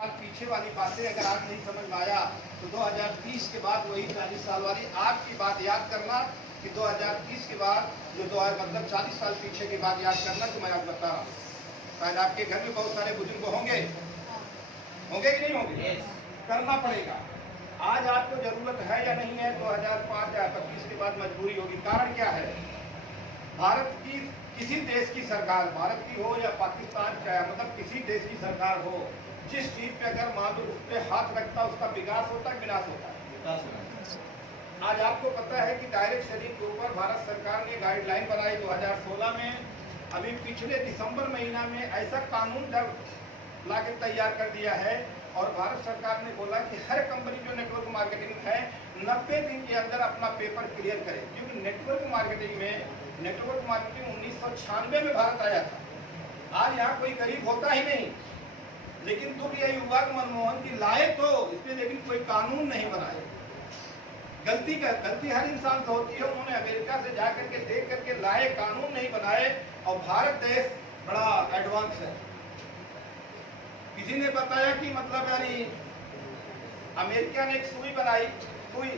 पीछे वाली बातें अगर आज नहीं समझ में आया तो 2030 के बाद वही 40 साल वाली आज की बात याद करना कि 2030 के बाद जो मतलब 40 साल पीछे की बात याद करना तो मैं आपको बता रहा हूँ। शायद आपके घर में बहुत सारे बुजुर्ग होंगे कि नहीं होंगे? करना पड़ेगा। आज आपको जरूरत है या नहीं है 2005 या 25 के बाद मजबूरी होगी। कारण क्या है? भारत की किसी देश की सरकार, भारत की हो या पाकिस्तान का, मतलब किसी देश की सरकार हो, जिस चीज पे अगर मान लो उस पर हाथ रखता उसका विकास होता है, विनाश होता है। आज आपको पता है कि डायरेक्ट सेलिंग के ऊपर भारत सरकार ने गाइडलाइन बनाई 2016 में। अभी पिछले दिसंबर महीना में ऐसा कानून ला के तैयार कर दिया है और भारत सरकार ने बोला कि हर कंपनी जो नेटवर्क मार्केटिंग है 90 दिन के अंदर अपना पेपर क्लियर करे, क्योंकि नेटवर्क मार्केटिंग 1996 में भारत आया था। आज यहाँ कोई गरीब होता ही नहीं, लेकिन दुख यही हुआ कि मनमोहन जी लाए तो इसमें, लेकिन कोई कानून नहीं बनाए। गलती हर इंसान से होती है। उन्होंने अमेरिका से जाकर के देख करके लाए, कानून नहीं बनाए। और भारत देश बड़ा एडवांस है। किसी ने बताया कि मतलब यानी अमेरिका ने एक सुई बनाई, सुई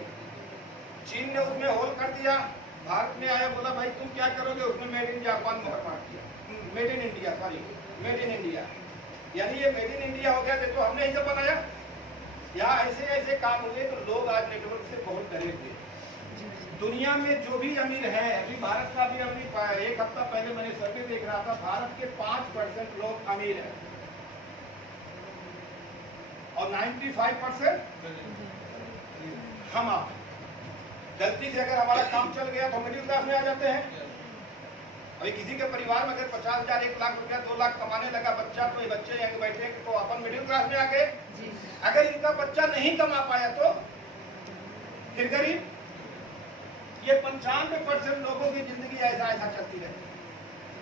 चीन ने उसमें होल कर दिया, भारत में आया बोला भाई तुम क्या करोगे, उसमें मेड इन जापान मोहर मार दिया, made in India, sorry made in India, यानी ये मेड इन इंडिया हो गया। देखो हमने ही तो बनाया। यहाँ ऐसे ऐसे काम हुए तो लोग आज नेटवर्क से बहुत डरे थे। दुनिया में जो भी अमीर है, अभी भारत का भी अमीर, एक हफ्ता पहले मैंने सर्वे देख रहा था, भारत के 5% लोग अमीर हैं और 95% हम आप। गलती से अगर हमारा काम चल गया तो मिडिल क्लास में आ जाते हैं। अभी किसी के परिवार में अगर 50,000, 1 लाख रुपया, 2 लाख कमाने लगा बच्चा, तो ये बच्चे यहाँ बैठे तो अपन मिडिल क्लास में आ गए। अगर इनका बच्चा नहीं कमा पाया तो फिर गरीब। ये 95% लोगों की जिंदगी ऐसा चलती रहती,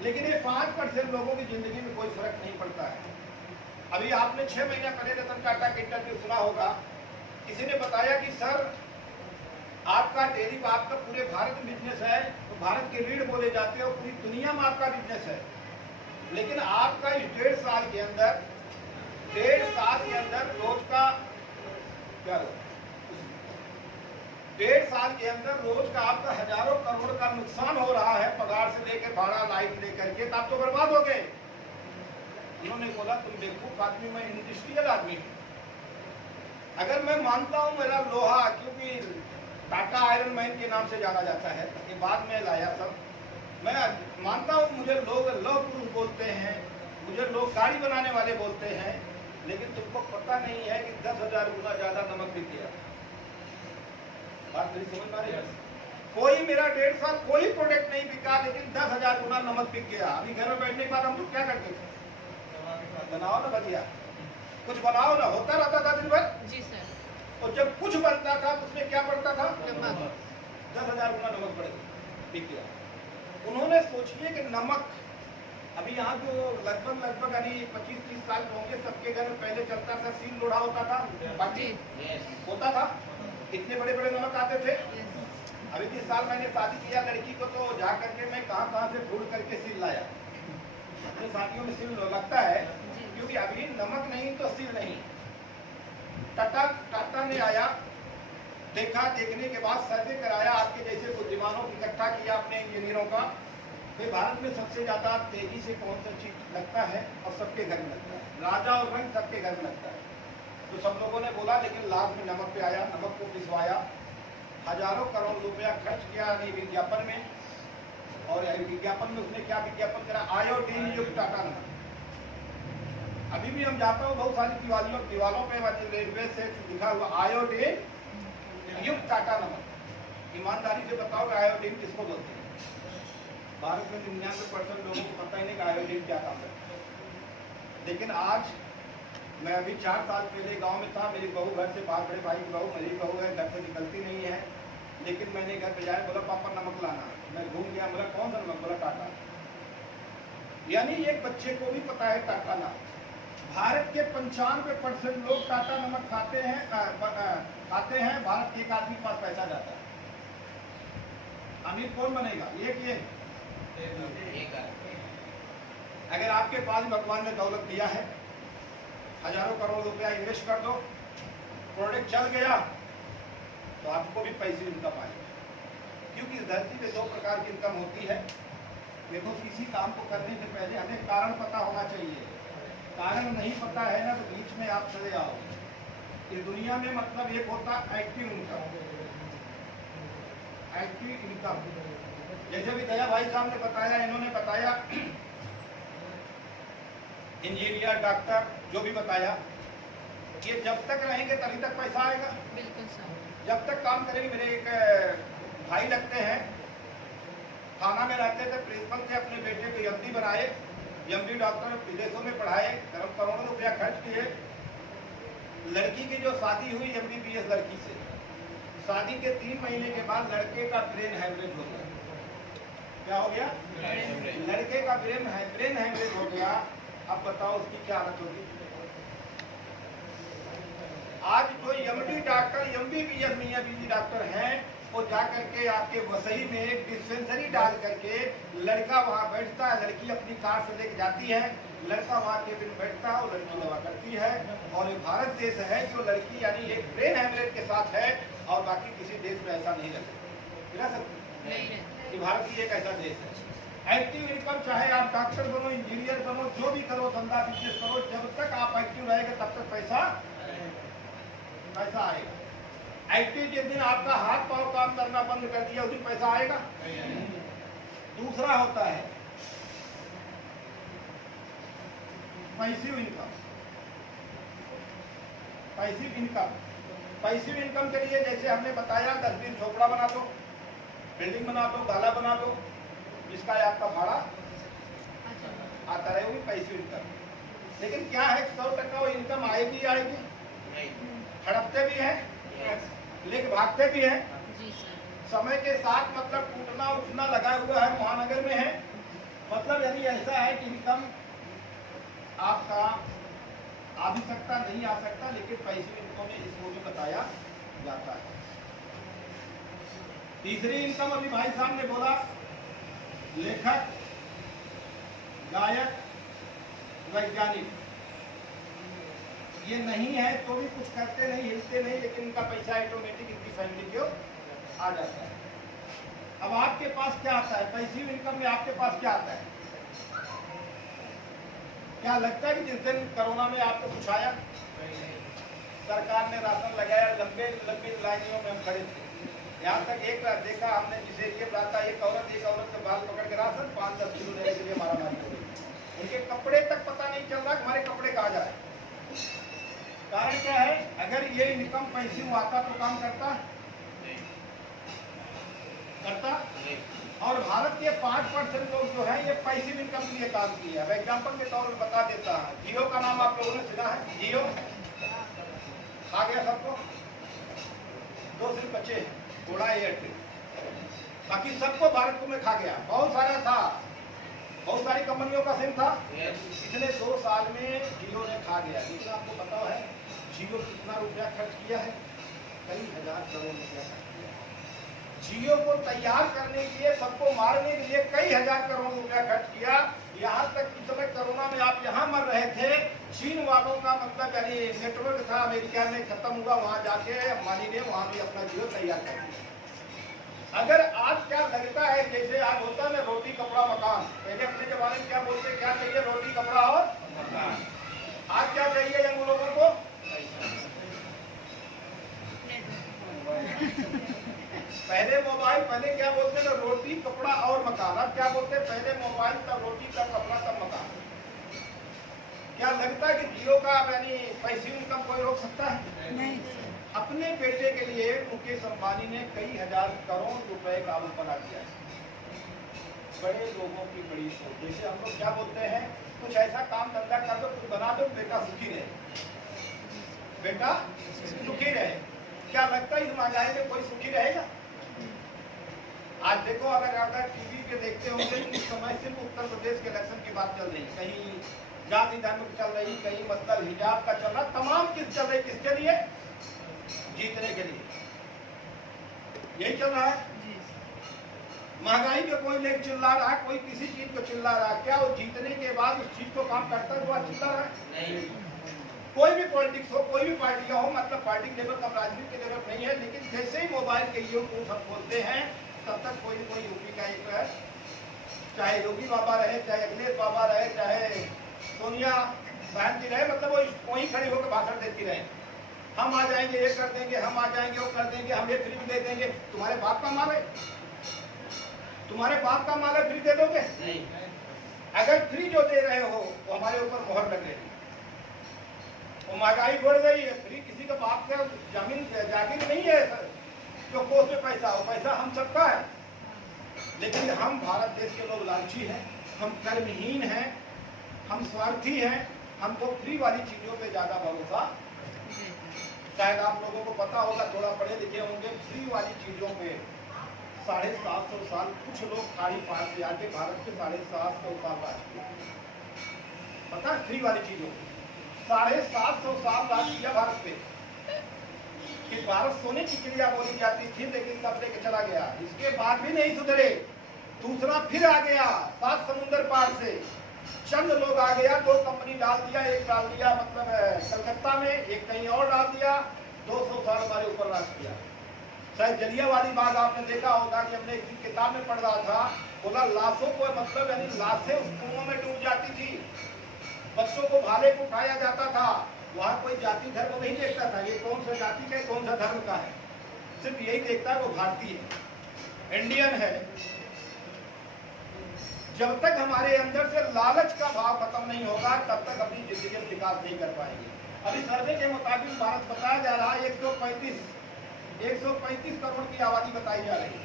लेकिन ये 5% लोगों की जिंदगी में कोई फर्क नहीं पड़ता है। अभी आपने 6 महीने पहले रतन टाटा का इंटरव्यू सुना होगा। किसी ने बताया कि सर आपका डेयरी, आपका पूरे भारत में बिजनेस है, तो भारत के रीढ़ बोले जाते हैं और पूरी दुनिया में आपका बिजनेस है, लेकिन आपका इस 1.5 साल के अंदर रोज का क्या, 1.5 साल के अंदर रोज का आपका हजारों करोड़ का नुकसान हो रहा है, पगार से लेकर भाड़ा, लाइट लेकर के, तो आप तो बर्बाद हो गए। उन्होंने बोला तुम बेवकूफ आदमी, मैं इंडस्ट्रियल आदमी हूँ। अगर मैं मानता हूँ मेरा लोहा, क्योंकि टाटा आयरन मैन के नाम से जाना जाता है, ये बाद में लाया सब, मैं मानता हूँ मुझे लोग लौह पुरुष बोलते हैं, मुझे लोग गाड़ी बनाने वाले बोलते हैं, लेकिन तुमको पता नहीं है कि 10,000 गुना ज्यादा नमक बिक गया। बात मेरी समझ में आ रही है? कोई मेरा 1.5 साल कोई प्रोडक्ट नहीं बिका, लेकिन 10,000 गुना नमक बिक गया। अभी घर में बैठने के बाद हम लोग क्या करते थे? बनाओ ना भजिया, कुछ बनाओ ना, होता रहता था दिन भर जी सर। और जब कुछ बनता था तो उसमें क्या पड़ता था? 10,000 गुना नमक पड़ेगा, बिक गया। उन्होंने सोचिए कि नमक, अभी यहाँ जो लगभग यानी 25-30 साल होंगे, सबके घर में पहले चलता था, सील लोढ़ा होता था, बाकी होता था, इतने बड़े बड़े नमक आते थे। अभी 30 साल मैंने शादी किया लड़की को, तो जा करके मैं कहाँ से ढूंढ करके सील लाया। अपनी शादियों में सील लगता है, क्योंकि अभी नमक नहीं तो सील नहीं। टाटा ने आया, देखा, देखने के बाद सर्वे कराया, आपके जैसे बुद्धिमानों को इकट्ठा किया, अपने इंजीनियरों का, फिर भारत में सबसे ज्यादा तेजी से कौन सा चीज लगता है और सबके घर में लगता है, राजा और रंग सबके घर में लगता है। तो सब लोगों ने बोला, लेकिन लास्ट में नमक पे आया, नमक को पिसवाया, हजारों करोड़ रुपया खर्च किया विज्ञापन में। और विज्ञापन में उसने क्या विज्ञापन करा? आयोडीन युक्त टाटा नमक। अभी भी हम जाता हूँ बहुत सारी दीवालों पे रेलवे से लिखा हुआ आयोडीन युक्त टाटा नमक। ईमानदारी से बताओ कि आयोडीन किसको बोलते हैं? भारत में 99% लोगों को पता ही नहीं कि आयोडीन क्या काम करता है। लेकिन आज मैं अभी 4 साल पहले गांव में था, मेरी बहू घर से बाहर, बड़े भाई की बहू, मेरी बहू है, घर से निकलती नहीं है, लेकिन मैंने घर पे जाए, बोला पापा नमक लाना। मैं घूम गया, बोला कौन सा नमक? बोला टाटा। यानी एक बच्चे को भी पता है टाटा नाम। भारत के 95% लोग टाटा नमक खाते हैं। भारत के एक आदमी के पास पैसा जाता है, अमीर कौन बनेगा? ये अगर आपके पास भगवान ने दौलत दिया है, हजारों करोड़ रुपया इन्वेस्ट कर दो, प्रोडक्ट चल गया तो आपको भी पैसे इनकम आएगा। क्योंकि इस धरती पे दो प्रकार की इनकम होती है। देखो, किसी काम को करने से पहले हमें कारण पता होना चाहिए। कारण नहीं पता है ना तो बीच में आप चले आओ। इस दुनिया में मतलब एक होता है एक्टिव इनकम। एक्टिव इनकम जैसे भी दया भाई साहब ने बताया, इन्होंने बताया, इंजीनियर, डॉक्टर, जो भी बताया, ये जब तक रहेंगे तभी तक पैसा आएगा। बिल्कुल सर। जब तक काम करेंगे। मेरे एक भाई लगते हैं, थाना में रहते थे, प्रिंसिपल थे, अपने बेटे को एमडी बनाए, एमडी डॉक्टर, विदेशों में पढ़ाए, करोड़ों रुपया खर्च किए। लड़की की जो शादी हुई एमबीबीएस लड़की से, शादी के 3 महीने के बाद लड़के का ब्रेन हैमरेज हो गया। क्या हो गया? लड़के का ब्रेन हैमरेज हो गया। अब बताओ उसकी क्या हालत होगी। आज जो एमडी डॉक्टर, एमबीबीएस मियां बीवी डॉक्टर हैं, वो जा करके आपके वसई में एक डिस्पेंसरी डाल करके लड़का वहाँ बैठता है, लड़की अपनी कार से लेके जाती है, लड़का वहाँ केबिन बैठता है और लड़की दवा करती है। और ये भारत देश है जो लड़की यानी एक ब्रेन हैमरेज के साथ है और बाकी किसी देश में ऐसा नहीं रह सकती। ये भारत ही एक ऐसा देश है। एक्टिव इनकम, चाहे आप डॉक्टर बनो, इंजीनियर बनो, जो भी करो, धंधा बिजनेस करो, जब तक आप एक्टिव रहेंगे तब तक पैसा आएगा। एक्टिव जिस दिन आपका हाथ पांव काम करना बंद कर दिया उस दिन पैसा आएगा। दूसरा होता है passive income. Passive income, passive income के लिए जैसे हमने बताया 10-20 झोपड़ा बना दो, बिल्डिंग बना दो, गाला बना दो, इसका आपका भाड़ा आता रहे, वो भी पैसिव इनकम। लेकिन क्या है, 100% वो इनकम आएगी आएगी, हड़पते भी हैं, लेकिन भागते भी हैं। समय के साथ मतलब टूटना उठना लगा हुआ है, महानगर में है। मतलब यानी ऐसा है कि इनकम आपका आ भी सकता, नहीं आ सकता, लेकिन पैसिव इनकम में इसको भी बताया जाता है। तीसरी इनकम अभी भाई साहब ने बोला, लेखक, गायक, वैज्ञानिक, ये नहीं है तो भी कुछ करते नहीं, हिलते नहीं, लेकिन इनका पैसा ऑटोमेटिक इनकी फैमिली को आ जाता है। अब आपके पास क्या आता है पैसिव इनकम में? आपके पास क्या आता है? क्या लगता है कि जिस दिन कोरोना में आपको कुछ आया, सरकार ने राशन लगाया, लंबे लंबी लाइनों में हम खड़े थे, यहाँ तक एक बार देखा हमने, जिसे ये बताया एक औरत के बाल पकड़ के राशन 5-10 किलो लेने के लिए मारामारी हो गई। उनके कपड़े तक पता नहीं चल रहा कि हमारे कपड़े कहाँ जा रहे हैं। कारण क्या है? अगर ये इनकम पैसिव आता तो काम करता और भारत के 5% लोग जो है ये पैसिव इनकम के लिए काम किया है। एग्जाम्पल के तौर पर बता देता है, जियो का नाम आप लोगों ने सुना है? जियो खा गया सबको, 2 सिर्फ बचे हैं, थोड़ा एयरटेल, बाकी सबको भारत को में खा गया। बहुत सारा था, बहुत सारी कंपनियों का सिम था, पिछले 2 साल में जियो ने खा गया। लेकिन आपको पता है जियो कितना रुपया खर्च किया है? कई हजार करोड़ रुपया खर्च किया। जियो को तैयार करने के लिए, सबको मारने के लिए कई हजार करोड़ रुपया खर्च किया। यहाँ तक कि समय कोरोना में आप यहाँ मर रहे थे, चीन वालों का मतलब यानी नेटवर्क था अमेरिका में खत्म हुआ, वहाँ जाके अंबानी ने वहाँ भी अपना जियो तैयार कर दिया। अगर आज क्या लगता है, जैसे आज होता है ना रोटी कपड़ा मकान, पहले अपने जमाने में क्या बोलते, क्या चाहिए? रोटी कपड़ा और मकान। आज क्या चाहिए यंग लोगों को? पहले मोबाइल, पहले क्या बोलते थे? रोटी कपड़ा और मकान। अब क्या बोलते हैं? पहले मोबाइल, तब रोटी, तब कपड़ा, तब मकान। क्या लगता है कि जियो का यानी पैसिव इनकम कोई रोक सकता है? नहीं। अपने बेटे के लिए मुकेश अंबानी ने कई हजार करोड़ रुपए का बना दिया है। बड़े लोगों की बड़ी सोच। जैसे हम लोग क्या बोलते हैं, कुछ ऐसा काम धंधा कर दो, कुछ बना दो, बेटा सुखी रहे, बेटा सुखी रहे। क्या लगता है इस महंगाई में कोई सुखी रहेगा? आज देखो, अगर टीवी पे देखते होंगे, इस समय सिर्फ उत्तर प्रदेश के इलेक्शन की बात चल रही, कहीं जाति धर्म की चल रही, कहीं मतलब हिजाब का चल रहा, तमाम चीज चल रही। किसके लिए? जीतने के लिए। यही चल रहा है। महंगाई पे कोई लेकर चिल्ला रहा है, कोई किसी चीज को चिल्ला रहा है। क्या वो जीतने के बाद उस चीज को काम करता है जो आज चिल्ला रहा है? नहीं। कोई भी पॉलिटिक्स हो, कोई भी पार्टियां हो, मतलब पार्टी लेवल का राजनीति की जरूरत नहीं है, लेकिन जैसे ही मोबाइल के यूट्यूब हम खोलते हैं तब तक कोई कोई यूपी का एक है, चाहे योगी बाबा रहे, चाहे अखिलेश बाबा रहे, चाहे सोनिया बहन जी रहे, मतलब वो वहीं खड़े होकर भाषण देती रहे, हम आ जाएंगे, ये कर देंगे, हम आ जाएंगे, वो कर देंगे, हम ये फ्री दे देंगे। तुम्हारे बाप का माल है, तुम्हारे बाप का माल है, फ्री दे दोगे? नहीं। अगर फ्री जो दे रहे हो वो हमारे ऊपर मोहर लग रही है, वो महंगाई बढ़ गई है, फ्री किसी का बाप का जमीन जागीर नहीं है जो कोस में पैसा हो, पैसा हम सबका है, लेकिन हम भारत देश के लोग लालची हैं, हम कर्महीन हैं, हम स्वार्थी हैं, हमको फ्री वाली चीजों पे ज्यादा भरोसा। शायद आप लोगों को पता होगा, थोड़ा पढ़े लिखे होंगे, फ्री वाली चीजों पे 750 साल कुछ लोग खाड़ी पार से आके भारत के 750 साल राज किया, पता है? फ्री वाली चीजों 750 साल राज किया भारत पे, कि भारत सोने की चिड़िया बोली जाती थी, लेकिन तब लेके चला गया, इसके बाद भी नहीं सुधरे, दूसरा फिर आ गया 7 समुंदर पार से, चंद लोग आ गया, 2 कंपनी डाल दिया, एक डाल दिया मतलब कलकत्ता में, एक कहीं और डाल दिया, 200 साल हमारे ऊपर राज किया। शायद जलियांवाला बाग आपने देखा होगा कि हमने एक किताब में पढ़ रहा था, बोला लाशों को मतलब यानी लाशें उस कुओं में डूब जाती थी, बच्चों को भाले को उठाया जाता था, वहाँ कोई जाति धर्म नहीं देखता था, ये कौन सा जाति का है, कौन सा धर्म का है, सिर्फ यही देखता है वो भारतीय है, इंडियन है। जब तक हमारे अंदर से लालच का भाव खत्म नहीं होगा तब तक अपनी जिंदगी में विकास नहीं कर पाएंगे। अभी सर्वे के मुताबिक भारत बताया जा रहा है 135 करोड़ की आबादी बताई जा रही है,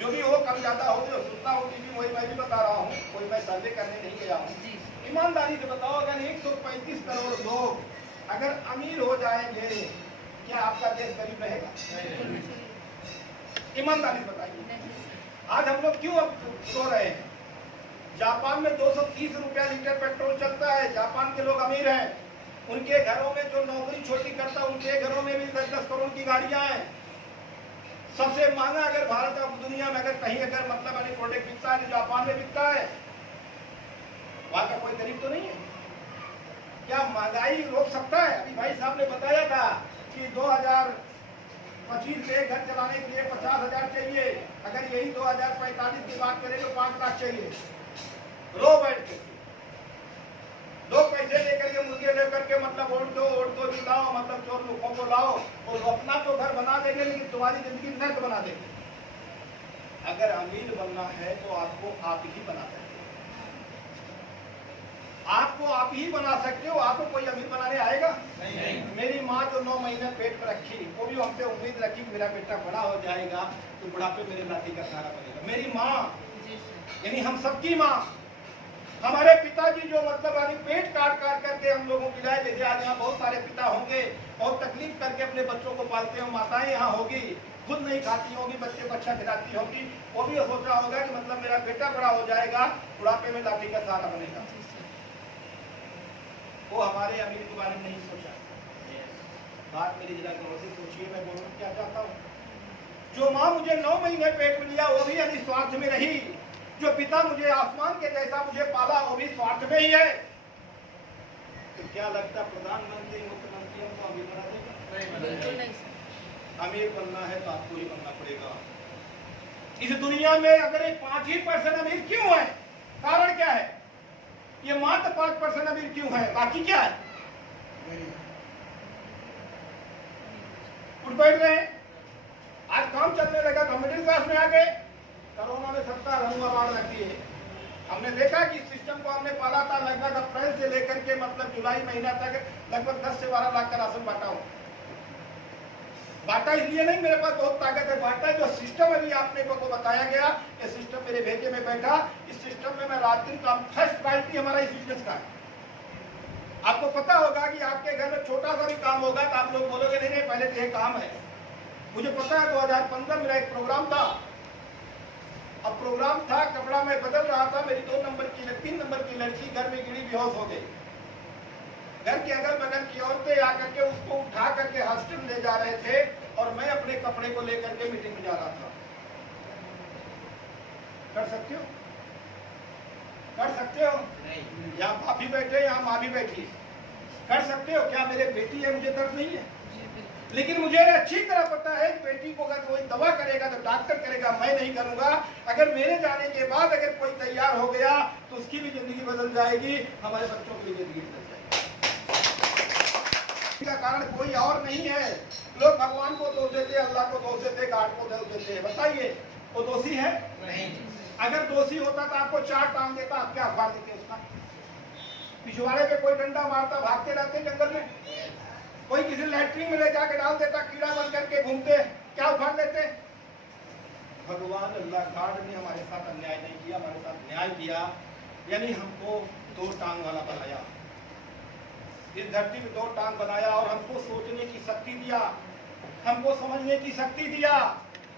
जो भी हो कम ज्यादा हो, जो सुनता हो टीवी वही मैं भी बता रहा हूँ, कोई मैं सर्वे करने नहीं गया हूँ। ईमानदारी से बताओ, अगर 135 करोड़ लोग अगर अमीर हो जाएंगे, क्या आपका देश गरीब रहेगा? ईमानदारी बताइए, आज हम लोग क्यों अब सो रहे हैं? जापान में 230 रुपया लीटर पेट्रोल चलता है, जापान के लोग अमीर हैं, उनके घरों में जो नौकरी छोटी करता है उनके घरों में भी 10-10 करोड़ की गाड़ियां हैं। सबसे महंगा अगर भारत का दुनिया में अगर कहीं अगर मतलब प्रोडक्ट बिकता है, जापान में बिकता है, वहां का कोई गरीब तो नहीं है। क्या महंगाई रोक सकता है? अभी भाई साहब ने बताया था कि 2025 में घर चलाने के लिए 50,000 चाहिए, अगर यही 2045 की बात करें तो 5 लाख चाहिए। रो बैठ के लोग पैसे लेकर के मुर्गे लेकर के मतलब ओढ़ दो भी लाओ, मतलब चोर लोगों को लाओ, और अपना तो घर बना देंगे लेकिन तुम्हारी जिंदगी नर्क बना देंगे। अगर अमीर बनना है तो आपको आप ही बना सकते हो, आपको आप ही बना सकते हो, आपको कोई अमीर बनाने आएगा नहीं। मेरी माँ जो 9 महीने पेट में रखी, वो भी हमसे उम्मीद रखी कि मेरा बेटा बड़ा हो जाएगा तो बुढ़ापे मेरे लाठी का सहारा बनेगा। मेरी माँ यानी हम सबकी माँ, हमारे पिताजी जो मतलब पेट काट करके हम लोगों को खिलाए, जैसे आज यहाँ बहुत सारे पिता होंगे, बहुत तकलीफ करके अपने बच्चों को पालते हो, माताएं यहाँ होगी खुद नहीं खाती होगी, बच्चे को अच्छा खिलाती होगी, वो भी सोचा होगा कि मतलब मेरा बेटा बड़ा हो जाएगा, बुढ़ापे में लाठी का सहारा बनेगा। वो हमारे अमीर के बारे में नहीं सोचा। बात मेरी जरा गौर से सोचिए, मैं बोलना क्या चाहता हूँ। जो माँ मुझे 9 महीने पेट में लिया वो भी निस्वार्थ में रही, जो पिता मुझे आसमान के जैसा मुझे पाला वो भी स्वार्थ में ही है। तो क्या लगता प्रधानमंत्री मुख्यमंत्री हमको अमीर बना देगा? नहीं। अमीर बनना है तो आपको ही बनना पड़ेगा। इस दुनिया में अगर एक 5% अमीर क्यों है? कारण क्या है? ये मात्र 5% अमीर क्यों है? बाकी क्या है? उठ बैठ रहे हैं। आज काम चलने लगा तो मिडिल क्लास में आ गए। कोरोना में सबका रहुआ बाढ़ लगती है। हमने देखा कि इस सिस्टम को हमने पाला था, लगभग अप्रैल से लेकर के मतलब जुलाई महीना तक लगभग 10 से 12 लाख का राशन बांटा हूँ। बांटा इसलिए नहीं मेरे पास बहुत ताकत है, बांटा जो सिस्टम अभी आपने को बताया गया, ये सिस्टम मेरे भेजे में बैठा, इस सिस्टम में मैं रात दिन काम, फर्स्ट क्वालिटी हमारा इस बिजनेस का है। आपको पता होगा कि आपके घर में छोटा सा भी काम होगा तो आप लोग बोलोगे नहीं नहीं पहले तो ये काम है। मुझे पता है 2015 मेरा एक प्रोग्राम था, अब प्रोग्राम था कपड़ा में बदल रहा था, मेरी 3 नंबर की लड़की घर में गिरी बेहोश हो गई। घर के अगल बगल की औरतें आकर के उसको उठा करके हॉस्पिटल ले जा रहे थे और मैं अपने कपड़े को लेकर के मीटिंग में जा रहा था। कर सकते हो? कर सकते हो? यहाँ बाप भी बैठे, यहाँ माँ भी बैठी। कर सकते हो क्या? मेरे बेटी है, मुझे दर्द नहीं है, लेकिन मुझे अच्छी तरह पता है कि बेटी को अगर कोई दवा करेगा तो डॉक्टर करेगा, मैं नहीं करूंगा। अगर मेरे जाने के बाद अगर कोई तैयार हो गया तो उसकी भी जिंदगी बदल जाएगी, हमारे बच्चों की जिंदगी बदल जाएगी। का कारण कोई और नहीं है। लोग भगवान को दोष देते, अल्लाह को दोष देते, गॉड को दोष देते हैं। बताइए वो दोषी है? नहीं। अगर दोषी होता तो आपको 4 टांग देता, आप क्या अखबार देते उसका? पिछवाड़े पे कोई डंडा मारता, भागते रहते जंगल में, कोई किसी लैट्रिन में ले जाके डाल देता, कीड़ा बन करके घूमते, क्या उखाड़ लेते? भगवान अल्लाह गॉड ने हमारे साथ अन्याय नहीं किया, हमारे साथ न्याय किया, यानी हमको 2 टांग वाला बनाया, इस धरती में 2 टांग बनाया और हमको सोचने की शक्ति दिया, हमको समझने की शक्ति दिया,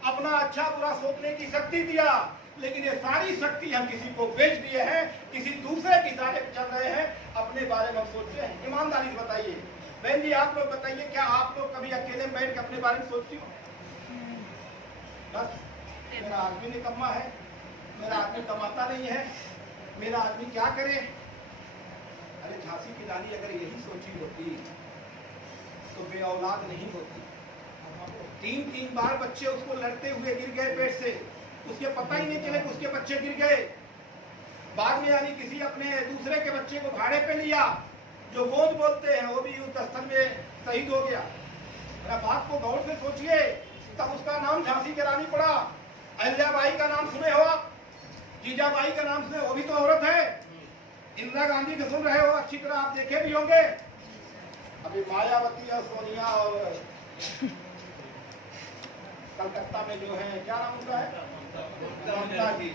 अपना अच्छा बुरा सोचने की शक्ति दिया। लेकिन ये सारी शक्ति हम किसी को बेच दिए हैं, किसी दूसरे के सहारे चल रहे हैं, अपने बारे में हम सोचते हैं। ईमानदारी से बताइए बहन जी, आप लोग बताइए, क्या आप लोग कभी अकेले में बैठ के अपने बारे में सोचती हो? बस मेरा आदमी निकम्मा है, मेरा आदमी कमाता नहीं है, मेरा आदमी क्या करे? अरे झांसी की रानी अगर यही सोची होती तो बे औलाद नहीं होती। 3-3 बार बच्चे उसको लड़ते हुए गिर गए पेट से, उसके पता ही नहीं चले कि उसके बच्चे गिर गए। बाद में यानी किसी अपने दूसरे के बच्चे को भाड़े पे लिया, जो गोद बोलते हैं वो भी युद्ध स्थल में शहीद हो गया। मेरा बात को गौर से सोचिए, तब उसका नाम झांसी की रानी पड़ा। अहिल्याबाई का नाम सुने हो आप? जीजाबाई का नाम सुने, वो भी तो औरत है। इंदिरा गांधी को सुन रहे हो, अच्छी तरह आप देखे भी होंगे। अभी मायावती और सोनिया और कलकत्ता में जो है, क्या नाम उनका है, ममता जी,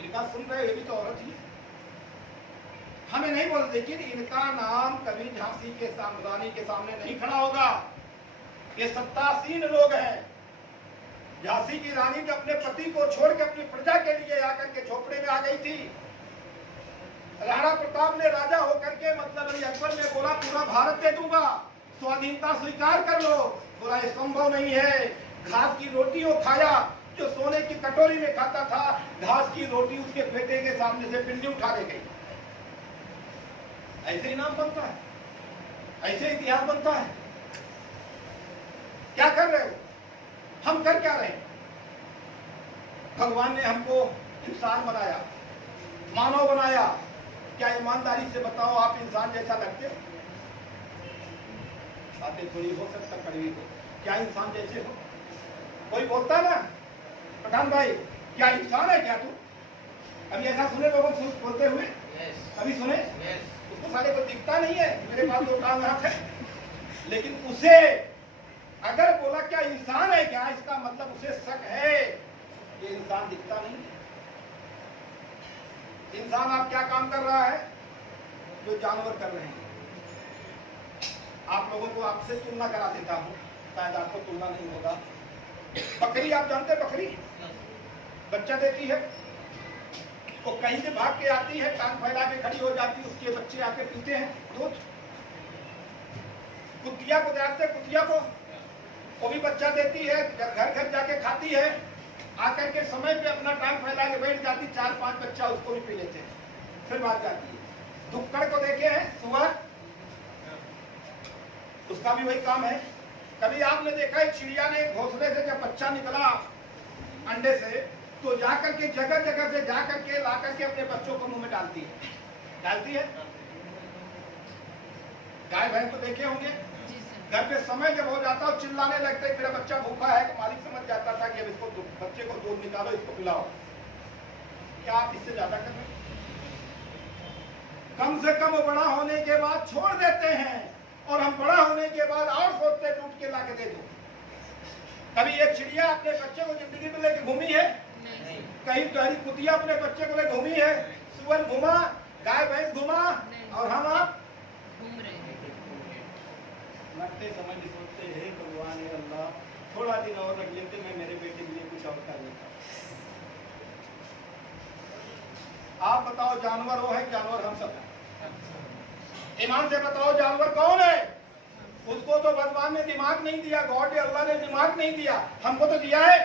इनका सुन रहे, ये भी तो औरत ही। हमें नहीं बोल, लेकिन इनका नाम कभी झांसी के रानी के सामने नहीं खड़ा होगा। ये सत्तासीन लोग हैं। झांसी की रानी जो अपने पति को छोड़ के अपनी प्रजा के लिए आकर के झोपड़े में आ गई थी। राणा प्रताप ने राजा होकर के मतलब अली अकबर ने बोला पूरा भारत दे दूंगा, स्वाधीनता स्वीकार कर लो। बोला ये संभव नहीं है। घास की रोटी वो खाया जो सोने की कटोरी में खाता था, घास की रोटी उसके बेटे के सामने से पिंडी उठा ले गई। ऐसे ही नाम बनता है, ऐसे इतिहास बनता है। क्या कर रहे हो? हम कर क्या रहे हैं? भगवान ने हमको इंसान बनाया, मानव बनाया। क्या ईमानदारी से बताओ आप इंसान जैसा लगते हो? बातें थोड़ी हो सकता कड़वी हो, क्या इंसान जैसे हो? कोई बोलता ना पठान भाई, क्या इंसान है क्या तू? अभी ऐसा सुने लोगों बोलते हुए? अभी सुने? उसको साले को दिखता नहीं है, मेरे पास 2 टांग हाथ है, लेकिन उसे अगर बोला क्या इंसान है क्या, इसका मतलब उसे शक है, ये इंसान दिखता नहीं है। इंसान आप क्या काम कर रहा है जो जानवर कर रहे हैं। आप लोगों को आपसे तुलना करा देता हूं, शायद आपको तुलना नहीं होगा। बकरी आप जानते, बकरी बच्चा देती है, वो कहीं से भाग के आती है, टांग फैला के खड़ी हो जाती है, उसके बच्चे आके पीते हैं दूध। कुतिया को जानते, कुतिया को, वो भी बच्चा देती है, घर घर जाके खाती है, आकर के समय पे अपना टांग फैला के बैठ जाती, 4-5 बच्चा उसको भी पी लेते हैं, फिर भाग जाती है। दुक्कड़ को देखे हैं, सुअर, उसका भी वही काम है। कभी आपने देखा है चिड़िया ने घोंसले से जब बच्चा निकला अंडे से, तो जाकर के जगह जगह से जाकर के ला करके अपने बच्चों को मुंह में डालती है, डालती है। गाय भैंस तो देखे होंगे, घर पे समय जब हो जाता है चिल्लाने लगते हैं, मेरा बच्चा भूखा है, तो मालिक समझ जाता था कि अब इसको बच्चे को दूध निकालो, इसको पिलाओ। क्या आप इससे ज्यादा कर रहे हैं? कम से कम वो बड़ा होने के बाद छोड़ देते हैं, और हम बड़ा होने के बाद और सोचते हैं टूट के ला के दे दो। कभी एक चिड़िया अपने बच्चे को जिंदगी में लेके घूमी है? कहीं कहीं कुतिया अपने बच्चे को लेकर घूमी है? सुअर घूमा, गाय भैंस घूमा, और हम आप घूम रहे हैं। मरते समय भी सोचते हैं भगवान अल्लाह थोड़ा दिन और रख लेते, मैं मेरे बेटे के लिए कुछ और कर लेता। आप बताओ जानवर वो है, जानवर हम सब हैं। ईमान से बताओ जानवर कौन है? उसको तो भगवान ने दिमाग नहीं दिया, गॉड अल्लाह ने दिमाग नहीं दिया, हमको तो दिया है।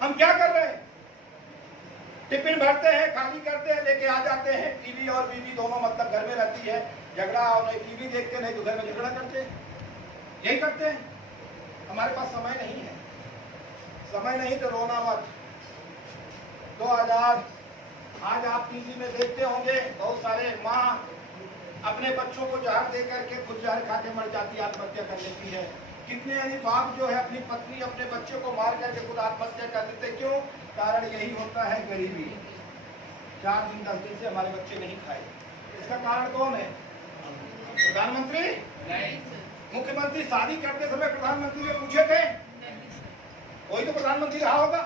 हम क्या कर रहे हैं? टिफिन भरते हैं, खाली करते हैं, लेके आ जाते हैं। टीवी और बीवी दोनों मतलब घर में रहती है, झगड़ा और नहीं टीवी देखते, नहीं तो घर में झगड़ा करते, यही करते हैं। हमारे पास समय नहीं है, समय नहीं तो रोना मत। 2000 आज आप टीवी में देखते होंगे बहुत सारे माँ अपने बच्चों को जहर दे करके खुद जहर खा के मर जाती है, आत्महत्या कर लेती है। कितने यानी बाप जो है अपनी पत्नी अपने बच्चे को मार करके खुद आत्महत्या कर देते, क्यों? कारण यही होता है गरीबी। 4 दिन 10 दिन से हमारे बच्चे नहीं खाए, इसका कारण कौन है? प्रधानमंत्री नहीं, मुख्यमंत्री शादी करते समय प्रधानमंत्री से पूछे थे? कोई तो प्रधानमंत्री रहा होगा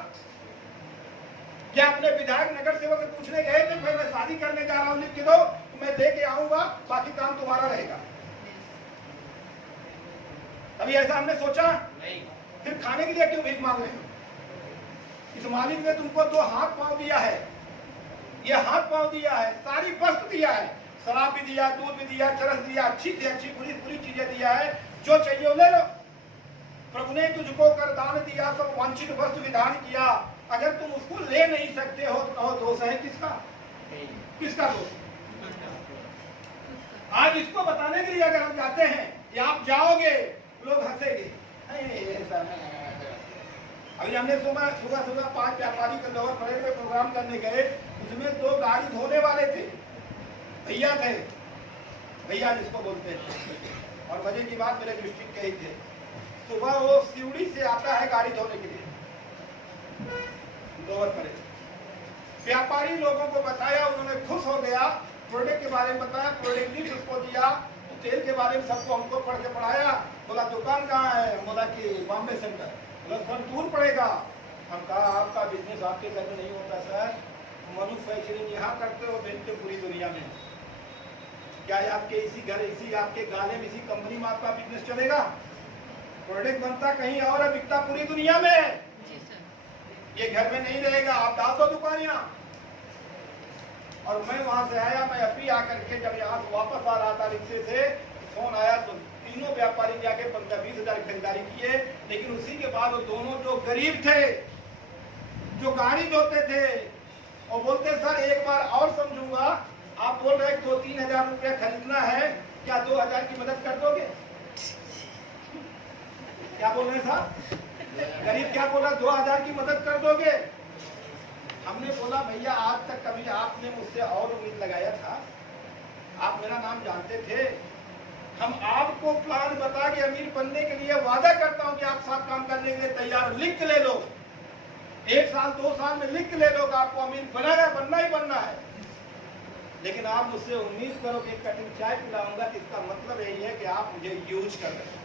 क्या? अपने विधायक नगर सेवक से पूछने गए थे भाई मैं शादी करने जा रहा हूँ, लिख के दो, मैं दे के आऊंगा, बाकी काम तुम्हारा रहेगा? अभी ऐसा हमने सोचा नहीं। फिर खाने के लिए क्यों भीख मांग रहे हो? इस मालिक ने तुमको 2 हाथ पांव दिया है, ये हाथ पांव दिया है, सारी वस्तु दिया है, शराब भी दिया, दूध भी दिया, चरस दिया, अच्छी थी अच्छी बुरी बुरी चीजें दिया है, जो चाहिए वो ले लो। प्रभु ने तुझको कर दान दिया, सब वांछित वस्तु विधान किया, अगर तुम उसको ले नहीं सकते हो तो कहो दोष है किसका? किसका दोष? आज इसको बताने के लिए अगर हम जाते हैं या आप जाओगे, लोग हंसेंगे। अभी हमने सुबह 5 व्यापारी के लोग बड़े बड़े प्रोग्राम करने गए, उसमें 2 गाड़ी धोने वाले थे, भैया थे, भैया जिसको बोलते हैं। और मजे की बात मेरे डिस्ट्रिक्ट के ही थे। सुबह वो सिवड़ी से आता है गाड़ी धोने के लिए, व्यापारी लोगों को बताया, उन्होंने खुश हो गया, प्रोडक्ट के बारे में बताया, प्रोडक्ट लिस्ट उसको दिया, तेल के बारे में सबको हमको पढ़ के पढ़ाया। बोला दुकान कहाँ है? बोला कि बॉम्बे सेंटर। बोला सर दूर पड़ेगा। हम कहा आपका बिजनेस आपके घर में नहीं होता सर, मैन्युफैक्चरिंग यहाँ करते हो, बेचते पूरी दुनिया में। क्या आपके इसी घर, इसी आपके गाले में, इसी कंपनी में आपका बिजनेस चलेगा? प्रोडक्ट बनता कहीं और है, बिकता पूरी दुनिया में है, ये घर में नहीं रहेगा, आप डाल दो दुकान यहाँ। और मैं वहां से आया, मैं अभी आकर के जब यहाँ से वापस आ रहा था रिक्शे से, फोन आया तो तीनों व्यापारी जाके 15-20 हजार खरीदारी किए। लेकिन उसी के बाद वो दोनों जो गरीब थे, जो गाड़ी धोते थे, और बोलते सर एक बार और समझूंगा, आप बोल रहे 2-3 हजार रुपया खरीदना है, क्या 2000 की मदद कर दोगे? क्या बोल रहे साहब? गरीब क्या बोला? 2000 की मदद कर दोगे? हमने बोला भैया आज तक कभी आपने मुझसे और उम्मीद लगाया था? आप मेरा नाम जानते थे? हम आपको प्लान बता के अमीर बनने के लिए वादा करता हूं कि आप साथ काम करने के लिए तैयार, लिख के ले लो, 1 साल 2 साल में लिख के ले लो, आपको अमीर बनना ही बनना है। लेकिन आप मुझसे उम्मीद करो कि कटिंग चाय पिलाऊंगा, इसका मतलब यही है कि आप मुझे यूज कर रहे हो।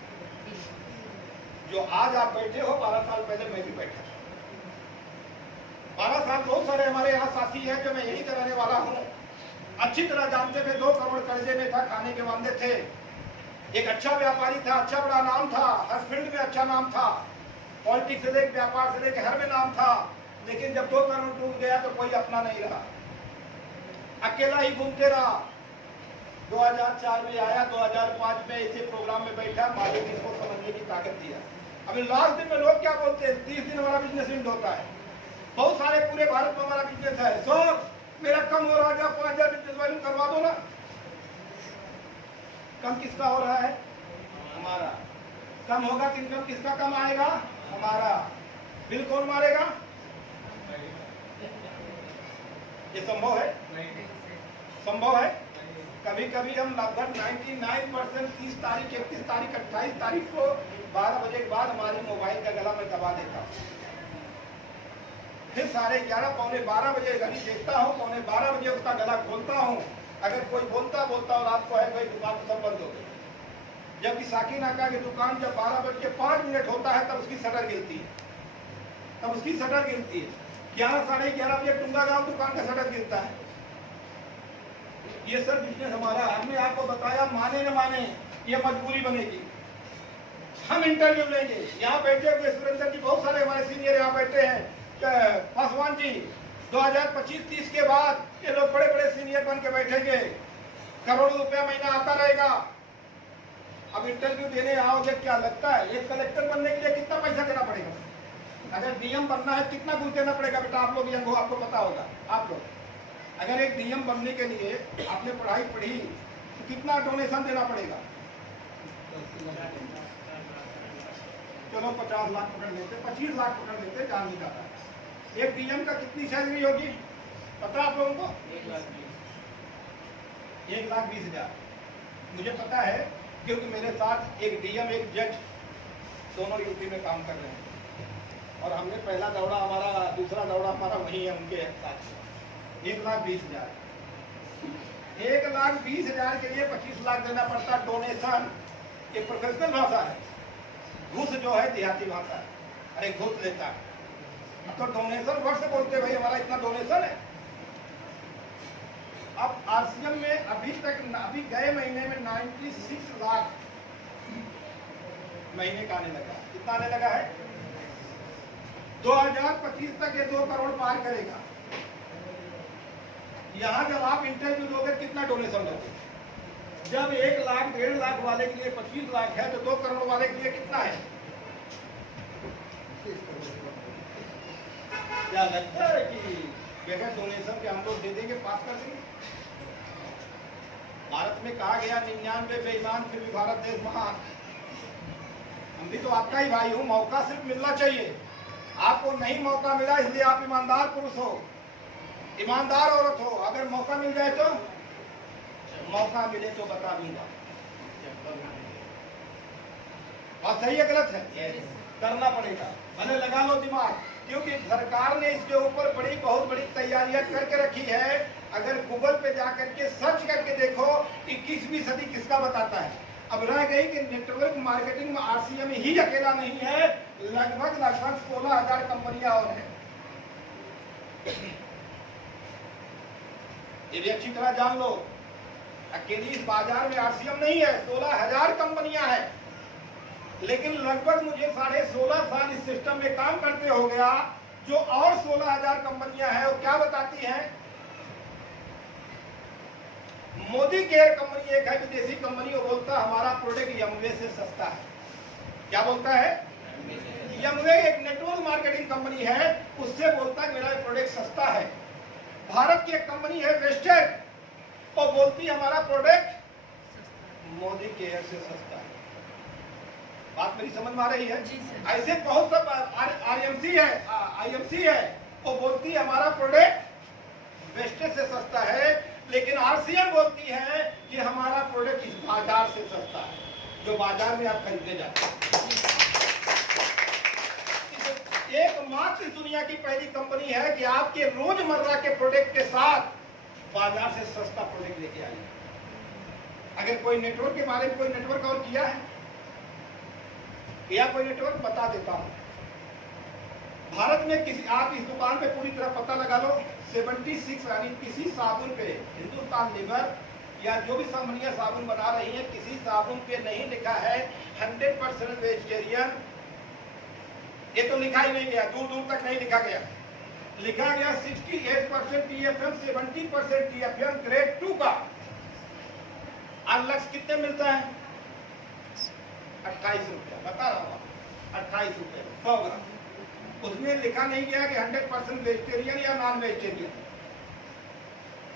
जो आज आप बैठे हो, 12 साल पहले मैं भी बैठा था। 12 साल बहुत सारे हमारे यहाँ साथी हैं जो मैं यही कराने वाला हूँ, अच्छी तरह जानते थे। 2 करोड़ कर्जे में था, खाने के वादे थे, एक अच्छा व्यापारी था, अच्छा बड़ा नाम था, हर फील्ड में अच्छा नाम था, पॉलिटिक्स से लेकर व्यापार से लेकर हर में नाम था। लेकिन जब 2 करोड़ डूब गया तो कोई अपना नहीं रहा, अकेला ही घूमते रहा। 2004 में आया, 2005 में इसे प्रोग्राम में बैठा, मालिक ने इसको समझने की ताकत दिया। अभी लास्ट दिन में लोग क्या बोलते हैं, 30 दिन हमारा बिजनेस एंड होता है। बहुत सारे पूरे भारत में हमारा बिजनेस है, सर मेरा कम हो रहा है, 5000 बिजनेस वैल्यू करवा दो ना। कम किसका हो रहा है? हमारा। कम होगा कि इनकम किसका कम आएगा? हमारा। बिल कौन मारेगा? ये संभव है? संभव है? कभी कभी हम लगभग 99% 30 तारीख, 31 तारीख, 28 तारीख को 12 बजे के बाद हमारी मोबाइल का गला मैं दबा देता हूँ। फिर 11:30 पौने 12 बजे घड़ी देखता हूँ, पौने 12 बजे उसका गला खोलता हूँ। अगर कोई बोलता और रात को है भाई दुकान सब बंद हो गई। जबकि साकी नाका की दुकान जब 12:05 होता है तब उसकी शटर गिरती है, तब उसकी शटर गिरती है। 11 साढ़े 11 बजे टुंगा गांव दुकान का शटर गिरता है। ये सर बिजनेस हमारा। हमने आपको बताया, माने न माने ये मजबूरी बनेगी। हम इंटरव्यू लेंगे, यहाँ बैठे हुए सुरेंद्र जी, बहुत सारे हमारे सीनियर यहाँ बैठे हैं, पासवान जी, 2025-30 के बाद ये लोग बड़े बड़े सीनियर बन के बैठेंगे, करोड़ों रुपया महीना आता रहेगा। अब इंटरव्यू देने आओगे, क्या लगता है एक कलेक्टर बनने के लिए कितना पैसा देना पड़ेगा? अगर डीएम बनना है कितना घूस देना पड़ेगा? बेटा आप लोग यंग हो, आपको पता होगा। आप लोग अगर एक डीएम बनने के लिए आपने पढ़ाई पढ़ी, कितना डोनेशन देना पड़ेगा? चलो 50 लाख पकड़ लेते, 25 लाख पकड़ लेते, जान नहीं जाता है। एक डीएम का कितनी सैलरी होगी पता आप लोगों को? 1,20,000। मुझे पता है क्योंकि मेरे साथ एक डीएम एक जज दोनों यूपी में काम कर रहे हैं और हमने पहला दौड़ा हमारा, दूसरा दौड़ा हमारा वही है उनके साथ। 1,20,000। 1,20,000 के लिए 25 लाख देना पड़ता डोनेशन। ये प्रोफेशनल भाषा है। घूस जो है देहाती भाषा है, अरे घूस लेता है। तो डोनेशन वर्ष से बोलते भाई हमारा इतना डोनेशन है। अब आरसीएम में अभी गए महीने में 96 लाख महीने का आने लगा। कितना आने लगा है? 2025 तक ये 2 करोड़ पार करेगा। यहाँ जब आप इंटरव्यू दोगे कितना डोनेशन दोगे? जब 1 लाख 1.5 लाख वाले के लिए 25 लाख है तो 2 करोड़ वाले के लिए कितना है? क्या लगता है कि बगैर डोनेशन के हम लोग दे देंगे, पास कर देंगे? भारत में कहा गया 99 बेईमान फिर भी भारत देश महान। हम भी तो आपका ही भाई हूँ, मौका सिर्फ मिलना चाहिए। आपको नहीं मौका मिला इसलिए आप ईमानदार पुरुष हो, ईमानदार औरत हो। अगर मौका मिल जाए तो मौका मिले तो बता दूंगा। और सही है गलत है? करना पड़ेगा, भले लगा लो दिमाग, क्योंकि सरकार ने इसके ऊपर बहुत बड़ी तैयारियां करके रखी है। अगर गूगल पे जाकर के सर्च करके देखो 21वीं सदी किसका बताता है। अब रह गई कि नेटवर्क मार्केटिंग में आरसीएम ही अकेला नहीं है, लगभग 16,000 कंपनियां और हैं। ये भी अच्छी तरह जान लो, अकेली इस बाजार में आरसीएम नहीं है, 16,000 कंपनियां हैं। लेकिन लगभग मुझे 16.5 साल इस सिस्टम में काम करते हो गया। जो और 16,000 कंपनियां हैं वो क्या बताती हैं? मोदी केयर कंपनी एक है विदेशी कंपनी, वो बोलता है हमारा प्रोडक्ट यमवे से सस्ता है। क्या बोलता है? यमवे एक नेटवर्क मार्केटिंग कंपनी है, उससे बोलता है मेरा प्रोडक्ट सस्ता है। भारत की एक कंपनी है वेस्टेज, वो बोलती है हमारा प्रोडक्ट मोदी केयर से सस्ता है। बात मेरी समझ में आ रही है? ऐसे बहुत सब आईएमसी है, वो बोलती है हमारा प्रोडक्ट वेस्टेज से सस्ता है, लेकिन आरसीएम बोलती है कि हमारा प्रोडक्ट इस बाजार से सस्ता है, जो बाजार में आप खरीदने जाते हैं। एकमात्र दुनिया की पहली कंपनी है कि आपके रोजमर्रा के प्रोडक्ट के साथ बाजार से सस्ता प्रोडक्ट लेके आई। अगर कोई नेटवर्क के बारे में कोई नेटवर्क और किया है या कोई नेटवर्क बता देता हूं। भारत में किसी, आप इस दुकान पे पूरी तरह पता लगा लो, 76 यानी किसी साबुन पे, हिंदुस्तान लीवर या जो भी कंपनियां साबुन बना रही हैं, किसी साबुन पे नहीं लिखा है 100% वेजिटेरियन। ये तो लिखा ही नहीं गया, दूर दूर तक नहीं लिखा गया। लिखा गया 68% TFM, 70% TFM ग्रेड 2 का। अलग कितने मिलता है? 28 रुपया, बता रहा हूँ, 28 रुपये 100 ग्राम। उसमें लिखा नहीं गया कि 100% वेजिटेरियन या नॉन वेजिटेरियन।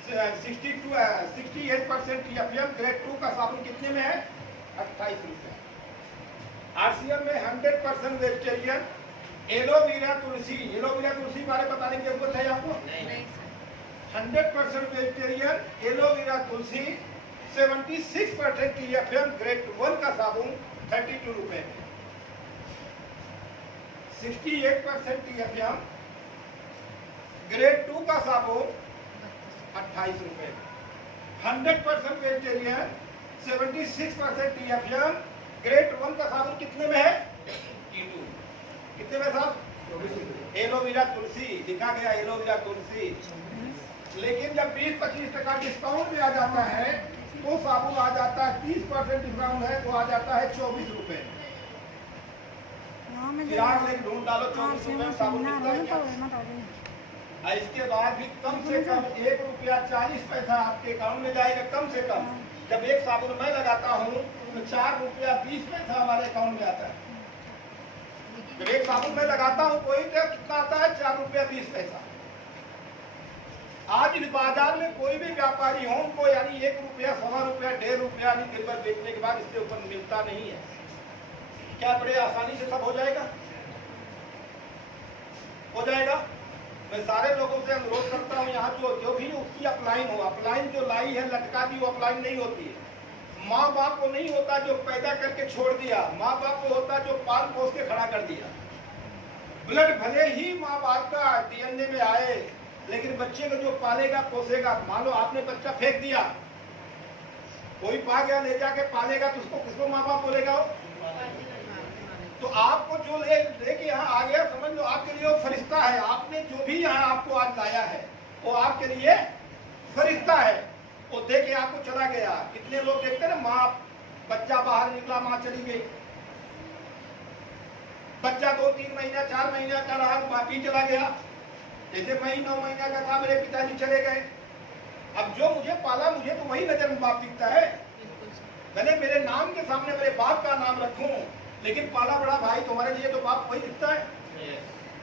68% TFM ग्रेड 2 का साबुन कितने में है? 28 रुपया। आरसीएम में 100% वेजिटेरियन एलोवेरा तुलसी, एलोवेरा तुलसी बारे बताने की जरूरत है आपको? नहीं। 100% वेजिटेरियन एलोवेरा तुलसी 76% TFM ग्रेड 1 का साबुन 32 रुपए में। 68% TFM ग्रेड 2 का साबुन 28 रुपए में। 100% वेजिटेरियन 76% TFM ग्रेड 1 का साबुन कितने में है? कितने में साहब? 24 रुपए। एलोवेरा तुलसी लिखा गया, एलोवेरा तुलसी। लेकिन जब 20-25% डिस्काउंट भी आ जाता है तो साबुन आ जाता है, 30% डिस्काउंट है तो आ जाता है 24 रुपए। ढूंढ डालो 24 रुपए में साबुन मिलता है क्या? इसके बाद भी कम से कम 1 रुपया 40 पैसा आपके अकाउंट में जाएगा, कम से कम। जब एक साबुन मैं लगाता हूँ तो 4 रुपया 20 पैसा हमारे अकाउंट में आता है। जब एक साबुन मैं लगाता हूँ कोई तो कितना आता है? 4 रुपया 20 पैसा। आज इस बाजार में कोई भी व्यापारी हो, उनको यानी 1 रुपया, 1.25 रुपया, 1.5 रुपया दिन भर बेचने के बाद इससे ऊपर मिलता नहीं है। क्या बड़े आसानी से सब हो जाएगा? हो जाएगा। मैं सारे लोगों से अनुरोध करता हूँ, यहाँ जो भी उसकी अपलाइन हो, अपलाइन जो लाई है लटका दी, वो अपलाइन नहीं होती है। माँ बाप को नहीं होता जो पैदा करके छोड़ दिया, माँ बाप को होता जो पाल पोस के खड़ा कर दिया। ब्लड भले ही माँ बाप का डीएनए में आए, लेकिन बच्चे को जो पालेगा पोसेगा, मान लो आपने बच्चा फेंक दिया, कोई पा गया ले जाके पालेगा, तो उसको किसको माँ बाप बोलेगा? तो आपको जो लेके यहाँ आ गया, समझ लो आपके लिए वो फरिश्ता है। आपने जो भी यहाँ आपको आज लाया है वो आपके लिए फरिश्ता है। वो दे के आपको चला गया। कितने लोग देखते हैं ना, माँ बच्चा बाहर निकला, माँ चली गई, बच्चा 2-3 महीना 4 महीना का रहा, बाप ही चला गया। जैसे मैं 9 महीना का था, मेरे पिताजी चले गए। अब जो मुझे पाला, मुझे तो वही नजर में बाप दिखता है। भले मेरे नाम के सामने मेरे बाप का नाम रखूं, लेकिन पाला बड़ा भाई तुम्हारे लिए तो बाप वही दिखता है।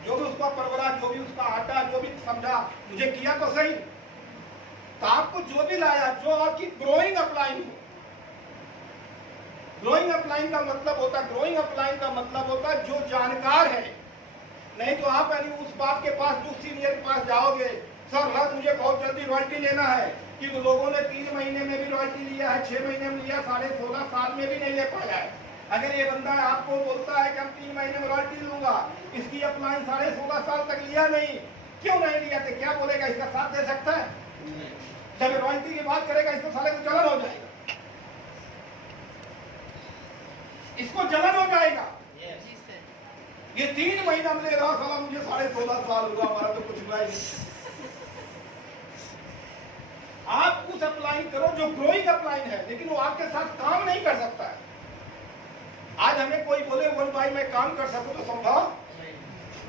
जो भी उसका परवरा, जो भी उसका आटा, जो भी समझा मुझे किया तो सही। तो आपको जो भी लाया, जो आपकी ग्रोइंग अपलाइन हो, ग्रोइंग अपलाइन का मतलब होता, ग्रोइंग अपलाइन का मतलब होता जो जानकार है। नहीं तो आप यानी उस बाप के पास, जो सीनियर के पास जाओगे, सर हाँ मुझे बहुत जल्दी रॉयल्टी लेना है, कि लोगों ने 3 महीने में भी रॉयल्टी लिया है, 6 महीने में लिया, 16.5 साल में भी नहीं ले पाया है। अगर ये बंदा आपको बोलता है कि हम 3 महीने में रॉयल्टी लूंगा, इसकी अपलाइन 16.5 साल तक लिया नहीं, क्यों नहीं लिया? तो क्या बोलेगा? इसका साथ दे सकता है? जब रॉयल्टी की बात करेगा, इसको साले को जलन हो जाएगा, इसको जलन हो जाएगा। ये 3 महीना में ले रहा, साला मुझे 16.5 साल हुआ, हमारा तो कुछ हुआ ही नहीं। आप उस अपलाइन करो जो ग्रोइंग अपलाइन है, लेकिन वो आपके साथ काम नहीं कर सकता है। आज हमें कोई बोले बोल भाई मैं काम कर सकूं, तो संभव?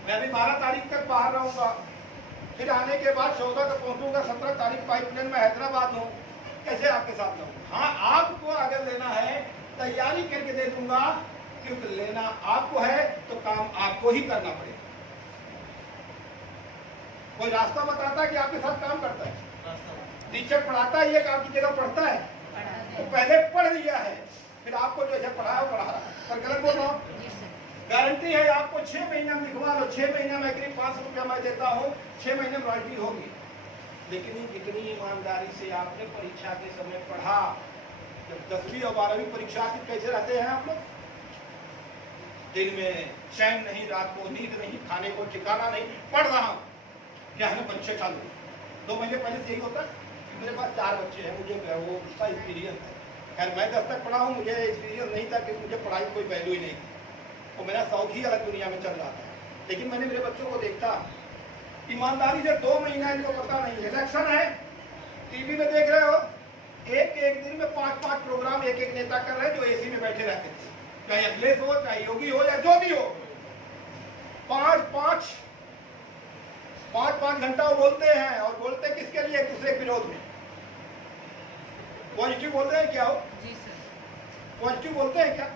मैं अभी 12 तारीख तक बाहर रहूंगा, फिर आने के बाद 14 तक पहुंचूंगा, 17 तारीख पाइपलाइन में हैदराबाद हूँ, कैसे आपके साथ रहूँ? हाँ, आपको अगर लेना है तैयारी करके दे दूंगा, क्योंकि लेना आपको है तो काम आपको ही करना पड़ेगा। कोई रास्ता बताता है कि आपके साथ काम करता है? टीचर पढ़ाता है, ये आपकी जगह पढ़ता है, तो पहले पढ़ लिया है, फिर आपको जो है पढ़ाया वो पढ़ा रहा है। पर गलत बोल रहा हूँ? गारंटी है आपको 6 महीना में लिखवा लो, 6 महीना में करीब 500 रुपया मैं देता हूँ, 6 महीने में रॉयल्टी होगी। लेकिन जितनी ईमानदारी से आपने परीक्षा के समय पढ़ा, जब 10वीं और 12वीं परीक्षा की कैसे रहते हैं आप लोग? दिन में चैन नहीं, रात को नींद नहीं, खाने को ठिकाना नहीं, पढ़ रहा हूँ, क्या है परीक्षा चालू। 2 महीने पहले से यही होता है। मेरे पास 4 बच्चे हैं, मुझे वो उसका एक्सपीरियंस है। खैर मैं 10 तक पढ़ा हूँ, मुझे एक्सपीरियंस नहीं था कि मुझे पढ़ाई कोई वैल्यू ही नहीं थी, और मेरा शौक ही अलग दुनिया में चल रहा था। लेकिन मैंने मेरे बच्चों को देखा ईमानदारी से, 2 महीना इनको पता नहीं, इलेक्शन है, टीवी में देख रहे हो, एक दिन में 5-5 प्रोग्राम एक नेता कर रहे हैं, जो एसी में बैठे रहते थे, चाहे अखिलेश हो, चाहे योगी हो, या जो भी हो। 5-5 घंटा वो बोलते हैं, और बोलते किसके लिए? एक दूसरे के विरोध में। पॉजिटिव बोल रहे हैं क्या? हो जी सर, पॉजिटिव बोलते हैं क्या?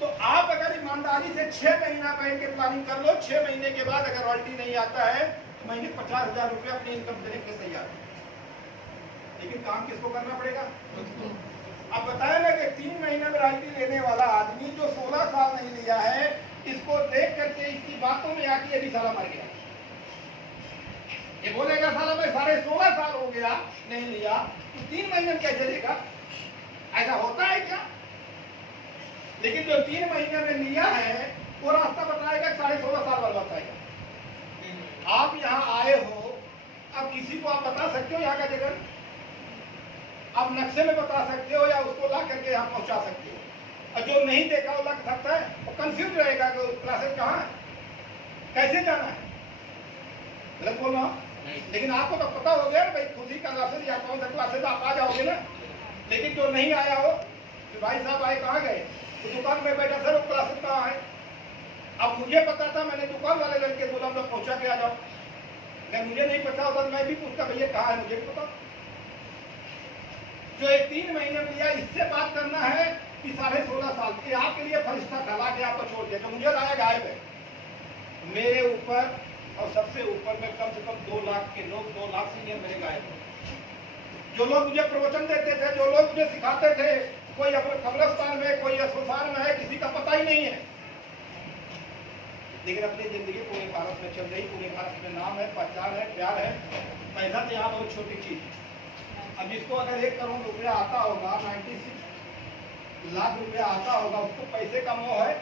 तो आप अगर ईमानदारी से 6 महीना पहले के प्लानिंग कर लो, 6 महीने के बाद अगर रॉयल्टी नहीं आता है, तो महीने 50,000 रुपये अपनी इनकम देने के तैयार है। लेकिन काम किसको करना पड़ेगा? अब बताया ना कि 3 महीने में रॉयल्टी लेने वाला आदमी जो 16 साल नहीं लिया है, इसको देख करके इसकी बातों में आके ये भी साला मर गया। ये बोलेगा साला मैं 16.5 साल हो गया नहीं लिया, तो 3 महीने में कैसे लेगा? ऐसा होता है क्या? लेकिन जो 3 महीने में लिया है, वो रास्ता बताएगा 16.5 साल बाद बताएगा। आप यहाँ आए हो, अब किसी को आप बता सकते हो यहाँ का जगह? आप नक्शे में बता सकते हो, या उसको ला करके यहाँ पहुँचा सकते हो? और जो नहीं देखा वो लग सकता है, वो कंफ्यूज रहेगा कि क्लासेस कहाँ है, कैसे जाना है। गलत बोल रहा हूँ? लेकिन आपको तो पता हो गया भाई, खुशी का क्लासेस या कौन सा क्लासेस, आप आ जाओगे ना। लेकिन जो नहीं आया हो कि भाई साहब आए कहाँ गए, तो दुकान में बैठा, सर वो क्लासेस कहाँ है? अब मुझे पता था, मैंने दुकान वाले लड़के बोला हम लोग पहुँचा के आ जाओ। अगर मुझे नहीं पता होता तो मैं भी पूछता भैया कहाँ है, मुझे भी पता। जो एक 3 महीने में लिया, इससे बात करना है कि 16.5 साल के आपके लिए फरिश्ता खला के आपको छोड़ दिया, तो मुझे लाया गायब है। मेरे ऊपर और सबसे ऊपर में कम से कम 2 लाख के लोग, 2 लाख सीनियर मेरे गायब थे। जो लोग मुझे प्रवचन देते थे, जो लोग मुझे सिखाते थे, कोई अपने कब्रिस्तान में, कोई अस्पताल में है, किसी का पता ही नहीं है। लेकिन अपनी जिंदगी पूरे भारत में चल रही, पूरे भारत में नाम है, पहचान है, प्यार है। पैसा तो यहाँ बहुत छोटी चीज है। अब जिसको अगर 1 करोड़ रुपया आता होगा, 96 लाख रुपया आता होगा, उसको पैसे का मोह है?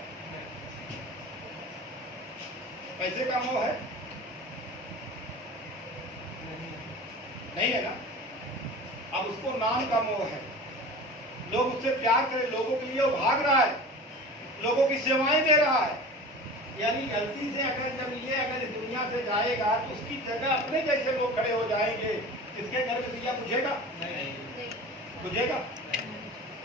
पैसे का मोह है? नहीं है ना। अब उसको नाम का मोह है, लोग उससे प्यार करें, लोगों के लिए वो भाग रहा है, लोगों की सेवाएं दे रहा है। यानी गलती से अगर जब ये अगर इस दुनिया से जाएगा तो उसकी जगह अपने जैसे लोग खड़े हो जाएंगे। इसके घर में दिया बुझेगा? नहीं बुझेगा।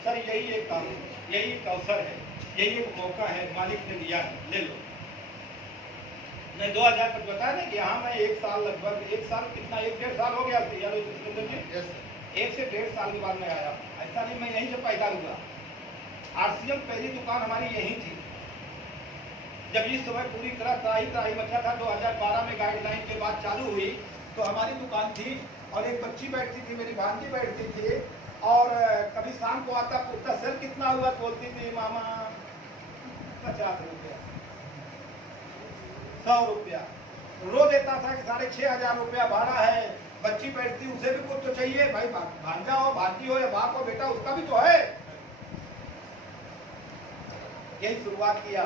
सर यही एक काम, यही एक अवसर है, यही एक मौका है मालिक ने दिया है, ले लो। मैं 2000 तक बता दें कि यहाँ मैं 1 साल, लगभग 1 साल कितना, 1-1.5 साल हो गया यार 1 से 1.5 साल के बाद मैं आया। ऐसा नहीं मैं यहीं से पैदा हुआ। RCM पहली दुकान हमारी यहीं थी। जब इस समय पूरी तरह त्राही मचा था, 2012 में गाइडलाइन के बाद चालू हुई, तो हमारी दुकान थी और एक बच्ची बैठती थी, मेरी भांजी बैठती थी, और कभी शाम को आता पूछता सर कितना हुआ, बोलती थी मामा 50 रुपया, 100 रुपया। रो देता था कि 6,500 रुपया भाड़ा है। बच्ची बैठती, उसे भी कुछ तो चाहिए भाई, भांजा हो, भांजी हो या बाप हो, बेटा उसका भी तो है। यही शुरुआत किया,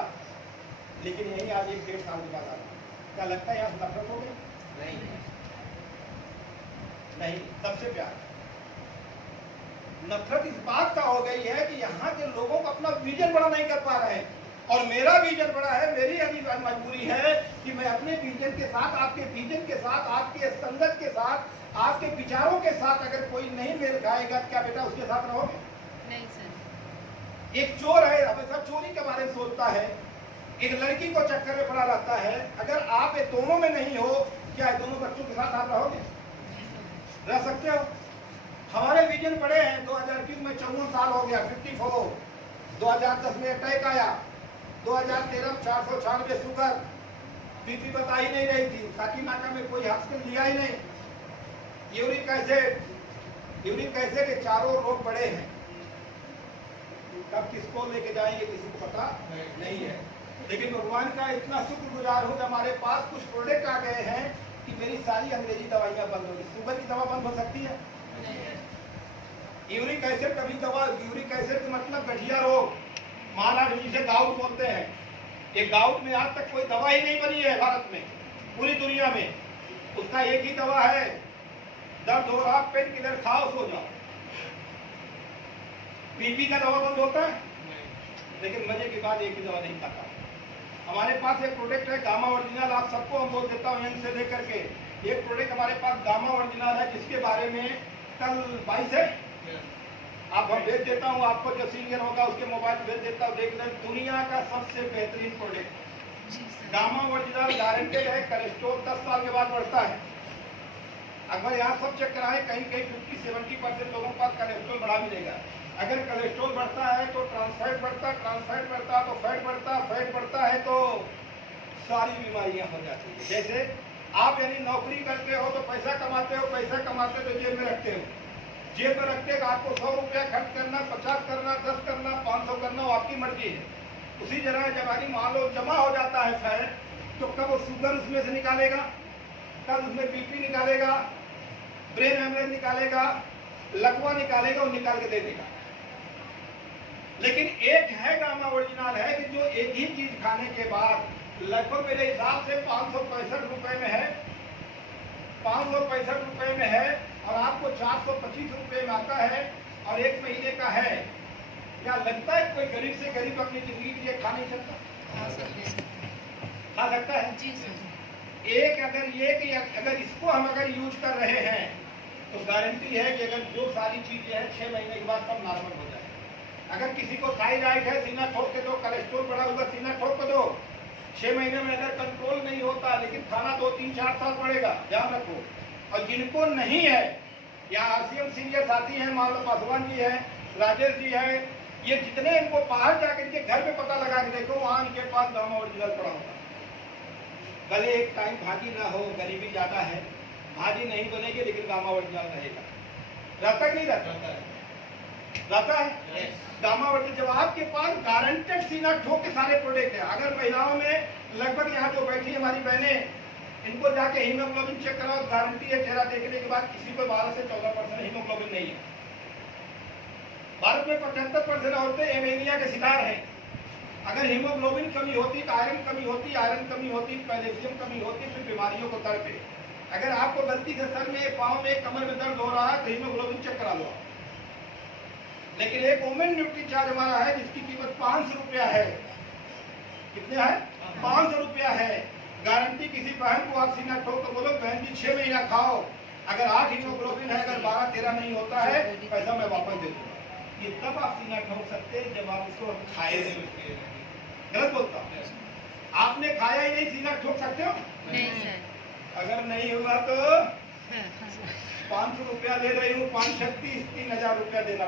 लेकिन यही आज 1-1.5 साल के बाद आया। क्या लगता है यहाँ से नफरत हो गई? नहीं, सबसे प्यार। नफरत इस बात का हो गई है कि यहाँ के लोगों को अपना विजन बड़ा नहीं कर पा रहे हैं, और मेरा विजन बड़ा है। मेरी अभी मजबूरी है कि मैं अपने विजन के साथ, आपके विजन के साथ, आपके संगत के साथ, आपके विचारों के साथ अगर कोई नहीं मेल खाएगा, क्या बेटा उसके साथ रहोगे? नहीं सर। एक चोर है, हमेशा चोरी के बारे में सोचता है, एक लड़की को चक्कर में पड़ा रहता है। अगर आप ये दोनों में नहीं हो, क्या दोनों बच्चों के साथ आप रहोगे? रह सकते हो? हमारे विजन बड़े हैं। 2020 में 54 साल हो गया, 54। 2010 में अटैक आया, 2013 में 496 शुगर, बीपी बता ही नहीं रही थी, काकीनाका में कोई हॉस्पिटल लिया ही नहीं। यूरिक एसिड के चारों रोग बड़े हैं। कब किसको लेके जाएंगे किसी को पता नहीं है। लेकिन भगवान का इतना शुक्रगुजार हूँ कि हमारे पास कुछ प्रोडक्ट आ गए हैं कि मेरी सारी अंग्रेजी दवाइयाँ बंद हो गई। शुगर की दवा बंद हो सकती है? यूरिक एसिड कभी दवा, यूरिक एसिड का मतलब गठिया रोग, महाराष्ट्र जिसे गाउट बोलते हैं। ये गाउट में आज तक कोई दवा ही नहीं बनी है भारत में, पूरी दुनिया में। उसका एक ही दवा है, दर्द हो रहा पेन किलर खाओ सो जाओ। बीपी का दवा बंद होता है? लेकिन मजे की बात एक ही दवा नहीं खाता। हमारे पास एक प्रोडक्ट है गामा ओरिजिनल, आप सबको हम बोल देता हूँ से लेकर के। एक प्रोडक्ट हमारे पास गामा ओरिजिनल है, जिसके बारे में कल 22 है, आप हम भेज देता हूँ आपको, जो सीनियर होगा उसके मोबाइल भेज देता हूँ, देख लें। दुनिया का सबसे बेहतरीन प्रोडक्ट गामा ओरिजिनल, गारंटेड है। कोलेस्ट्रॉल 10 साल के बाद बढ़ता है। अगर यहाँ सब चेक कराएं, कहीं कहीं 50-70% लोगों के पास कोलेस्ट्रॉल बढ़ा मिलेगा। अगर कोलेस्ट्रॉल बढ़ता है तो ट्रांसफैट बढ़ता है, ट्रांसफैट बढ़ता है तो फैट बढ़ता है, फैट बढ़ता है तो सारी बीमारियां हो जाती है। जैसे आप यानी नौकरी करते हो तो पैसा कमाते हो, पैसा कमाते तो जेब में रखते हो, जेब में रखते हो आपको 100 रुपया खर्च करना, 50 करना, 10 करना, 500 करना, वो आपकी मर्जी है। उसी जगह जब यानी मान लो जमा हो जाता है फैट, तो कब वो शुगर उसमें से निकालेगा, कब उसमें बीपी निकालेगा, ब्रेन हेमरेज निकालेगा, लकवा निकालेगा और निकाल के दे देगा। लेकिन एक है गामा ओरिजिनल है कि जो एक ही चीज खाने के बाद लगभग मेरे हिसाब से 565 रुपए में है, 565 रुपए में है, और आपको 425 रुपए में आता है, और 1 महीने का है। क्या लगता है कोई गरीब से गरीब अपनी जिंदगी के लिए खा नहीं सकता? खा सकता है जी सर। एक अगर ये कि अगर इसको हम अगर यूज कर रहे हैं तो गारंटी है कि अगर जो सारी चीजें हैं 6 महीने के बाद सब नॉर्मल हो जाए। अगर किसी को थायराइड है, सीना ठोक के दो, कोलेस्ट्रॉल बढ़ा हुआ सीना ठोक के दो, 6 महीने में अगर कंट्रोल नहीं होता, लेकिन खाना 2, 3, 4 साल पड़ेगा, ध्यान रखो। और जिनको नहीं है, या RCM सीनियर साथी हैं, मान लो पासवान जी हैं, राजेश जी हैं, ये जितने इनको बाहर जाकर इनके घर पे पता लगा के देखो, वहां इनके पास गामा ओरिजिनल पड़ा होगा। भले एक टाइम भाजी ना हो, गरीबी ज्यादा है, भाजी नहीं बनेगी लेकिन गामा ओरिजिनल रहेगा। रहता कि नहीं रहता? रहता है। गामा ओरिजिनल जब आपके पास गारंटेड सीना ठोक के सारे प्रोडक्ट है। अगर महिलाओं में लगभग यहाँ जो बैठी हमारी बहनें, इनको जाके हीमोग्लोबिन चेक कराओ, गारंटी है चेहरा देखने के बाद किसी को 12 से 14% हीमोग्लोबिन नहीं है। भारत में 75% औरतें एनीमिया के शिकार हैं। अगर हीमोग्लोबिन कमी होती तो आयरन कमी होती, आयरन कमी होती कैल्शियम कमी होती, फिर बीमारियों को तड़पे। अगर आपको गलती से सर में, पाँव में, कमर में दर्द हो रहा है तो हीमोग्लोबिन चेक करा लो। लेकिन एक वोमेन न्यूट्री चार्ज हमारा है जिसकी कीमत 500 रुपया है। कितने है? 500 रुपया है। गारंटी किसी बहन को आप सीना ठोक तो बोलो बहन जी 6 महीना खाओ, अगर 8 हीमोग्लोबिन है, अगर 12-13 नहीं होता है, पैसा मैं वापस दे दूंगा। ये तब आप सीना ठोक सकते हैं जब आप इसको खाए नहीं। गलत बोलता हूँ? आपने खाया ही नहीं, सीना ठोक सकते हो? नहीं सर। अगर नहीं हुआ तो 500 रुपया ले रही हूँ, 536 3000 रुपया देना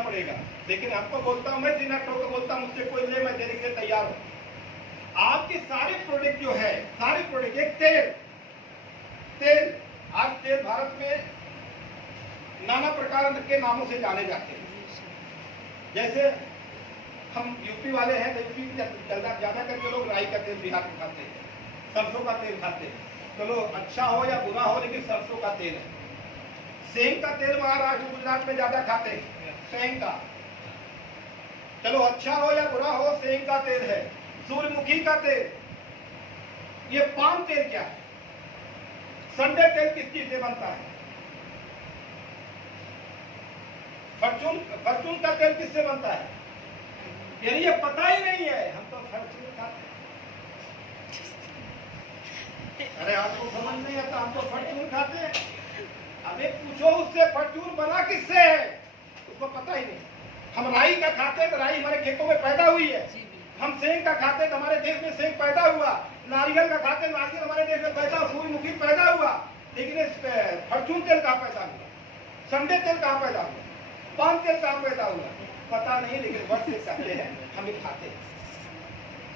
पड़ेगा। लेकिन आपको बोलता हूँ मैं, सीना ठोक बोलता हूँ मुझसे कोई ले, मैं देने के लिए तैयार हूँ। आपके सारे प्रोडक्ट जो है, सारे प्रोडक्ट, एक तेल, आज तेल भारत में नाना प्रकार के नामों से जाने जाते हैं। जैसे हम यूपी वाले हैं, यूपी ज्यादा करके लोग राई का तेल बिहार में खाते हैं, सरसों का तेल खाते हैं। चलो अच्छा हो या बुरा हो, लेकिन सरसों का तेल है। सेंग का तेल महाराष्ट्र गुजरात में ज्यादा खाते हैं, सेंग का। चलो अच्छा हो या बुरा हो, सेंग का तेल है। सूर्यमुखी का तेल, ये पाम तेल क्या है? संडे तेल किस चीज से बनता है? फॉर्चून का तेल किससे बनता है? यानी ये पता ही नहीं है। हम तो फॉर्चून खाते हैं। अरे आपको समझ नहीं आता, हम तो फॉर्चून खाते हैं। अबे पूछो उससे फॉर्चून बना किससे है, उसको पता ही नहीं। हम राई का खाते हैं तो राई हमारे खेतों में पैदा हुई है। हम सेंग का खाते हैं तो हमारे देश में सेंग पैदा हुआ। नारियल का खाते हैं, नारियल हमारे देश में पैदा, सूर्यमुखी पैदा हुआ। लेकिन फॉर्चून तेल कहाँ पैदा हुआ? संडे तेल कहाँ पैदा हुआ? पाम तेल कहाँ पैदा हुआ? पता नहीं, लेकिन वर्ष से कहते हैं, हम ही खाते हैं।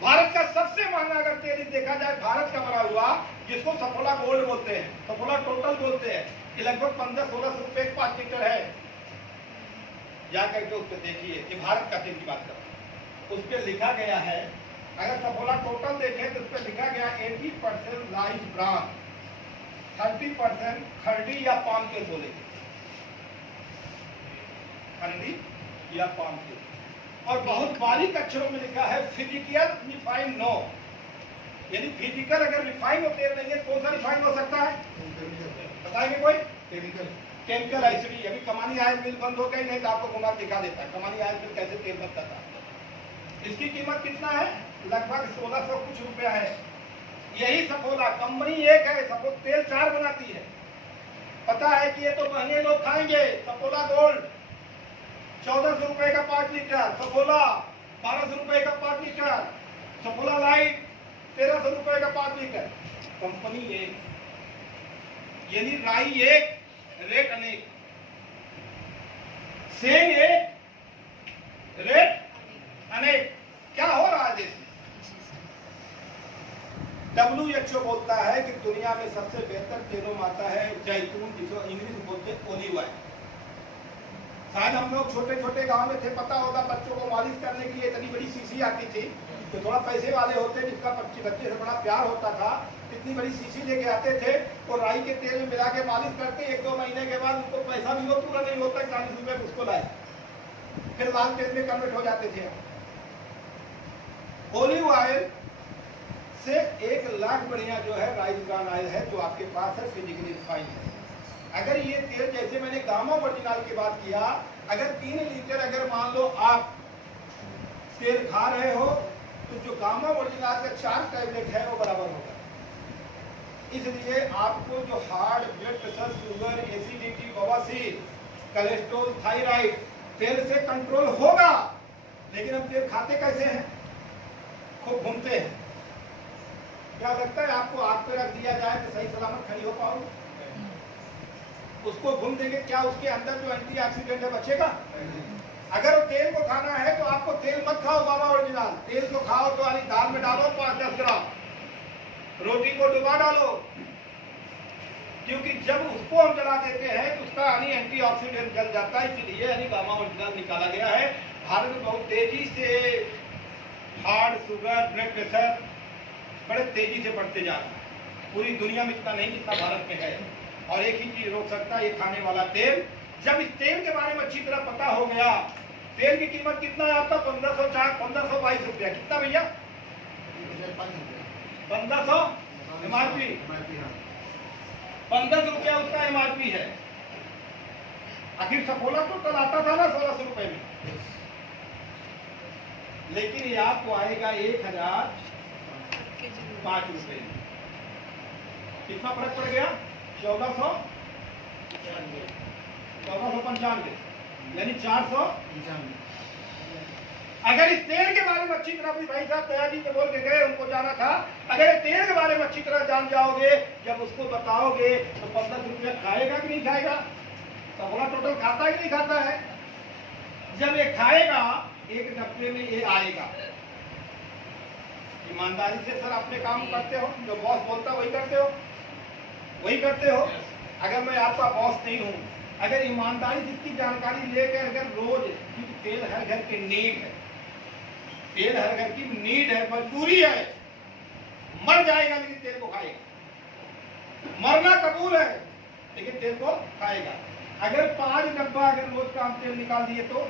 भारत का सबसे महंगा अगर तेल देखा जाए, भारत का बना हुआ, जिसको सफोला गोल्ड बोलते हैं, सफोला टोटल बोलते हैं, ये लगभग 1500-1600 रुपए 5 लीटर है। जाकर के उस पर देखिए, ये भारत का तेल की बात कर रहा हूं। उस पर लिखा गया है, अगर सफोला टोटल देखें तो उस पर लिखा गया 80% लाइस ब्रान, 30% खरडी या पाम तेल बोलेंगे, खरडी या पाम तेल। और बहुत बारीक अक्षरों में लिखा है फिजिकल रिफाइंड नो, यानी फिजिकल अगर रिफाइंड हो तेल नहीं है, कौन सा रिफाइंड हो सकता है? बताएंगे कोई? केमिकल आइसरी। अभी कमानी आयल मिल बंद हो गई, नहीं तो आपको घुमा दिखा देता है कमानी आयल मिल कैसे तेल बनता था। इसकी कीमत कितना है? लगभग 1600 कुछ रुपया है। यही सफोला कंपनी एक है, सफोला तेल 4 बनाती है। पता है कि ये तो महंगे लोग खाएंगे। सफोला गोल्ड 1400 रुपए का 5 लीटर, सफोला 1200 रुपए का 5 लीटर, सफोला लाइट 1300 रुपए का 5 लीटर। कंपनी एक, यानी राई एक, रेट अनेक। सेम एक, रेट अनेक। क्या हो रहा है देश में? WHO बोलता है कि दुनिया में सबसे बेहतर तेलों में आता है जैतून, जिसको इंग्लिश में बोलते हैं ओलिव ऑयल। शायद हम लोग छोटे छोटे गांव में थे, पता होगा, बच्चों को मालिश करने के लिए इतनी बड़ी शीशी आती थी, तो थोड़ा पैसे वाले होते जिसका बच्चे से बड़ा प्यार होता था, इतनी बड़ी शीशी लेके आते थे और राई के तेल में मिला के मालिश करते। 1-2 महीने के बाद उनको पैसा भी वो पूरा नहीं होता, 40 रुपए उसको लाए, फिर लाल तेल में कन्वर्ट हो जाते थे। ओलिव ऑयल से 1 लाख बढ़िया जो है राइस ब्रान ऑयल है, जो आपके पास है, फिजिकली रिफाइंड है। अगर ये तेल, जैसे मैंने गामा ओरिजिनल की बात किया, अगर 3 लीटर अगर मान लो आप तेल खा रहे हो, तो जो गामा ओरिजिनल का 4 टैबलेट है वो बराबर होगा। इसलिए आपको जो heart, blood pressure, sugar, acidity, बवासीर, कोलेस्ट्रॉल, थायराइड तेल से कंट्रोल होगा। लेकिन हम तेल खाते कैसे हैं? खूब घूमते हैं। क्या लगता है आपको आग पे रख दिया जाए तो सही सलामत खड़ी हो पाओगे? उसको घूम देंगे, क्या उसके अंदर जो एंटीऑक्सीडेंट है बचेगा? अगर वो तेल को खाना है तो आपको आपको तेल मत खाओ बाबा ओरिजिनल, तेल तो खाओ तो वाली दाल में डालो 5-10 ग्राम, रोटी को डुबा डालो, क्योंकि जब उसको हम जला देते हैं तो उसका यानी एंटीऑक्सीडेंट जल जाता है, इसलिए यानी गामा ओरिजिनल निकाला गया है। भारत में बहुत तेजी से हार्ट, शुगर, ब्लड प्रेशर बड़े तेजी से बढ़ते जा रहा है। पूरी दुनिया में इतना नहीं जितना भारत में है, और एक ही चीज रोक सकता है, ये खाने वाला तेल। जब इस तेल के बारे में अच्छी तरह पता हो गया, तेल की कीमत कितना है आपका? 1522 रुपया। कितना भैया? 1500 एमआरपी, 15 रुपया उसका एमआरपी है। आखिर सफोला टोटल आता था ना 1600 रुपए में, लेकिन ये आपको आएगा 1005 रुपए में। कितना फर्क पड़ गया? 1495, यानी 400। अगर इस तेल के बारे में अच्छी तरह भाई साहब दया जी से बोल के गए, उनको जाना था, अगर तेल के बारे में अच्छी तरह जान जाओगे, जब उसको बताओगे तो 15 रुपया खाएगा कि नहीं खाएगा? सफोला टोटल खाता है कि नहीं खाता है? जब ये खाएगा, एक डब्बे में ये आएगा। ईमानदारी से सर अपने काम करते हो, जो बॉस बोलता वही करते हो, वही करते हो। अगर मैं आपका बॉस नहीं हूं, अगर ईमानदारी से इसकी जानकारी लेकर अगर रोज, क्योंकि तेल हर घर की नीड है, तेल हर घर की नीड है, मजबूरी है। मर जाएगा लेकिन तेल को खाएगा, मरना कबूल है लेकिन तेल को खाएगा। अगर 5 डब्बा अगर रोज का हम तेल निकाल दिए तो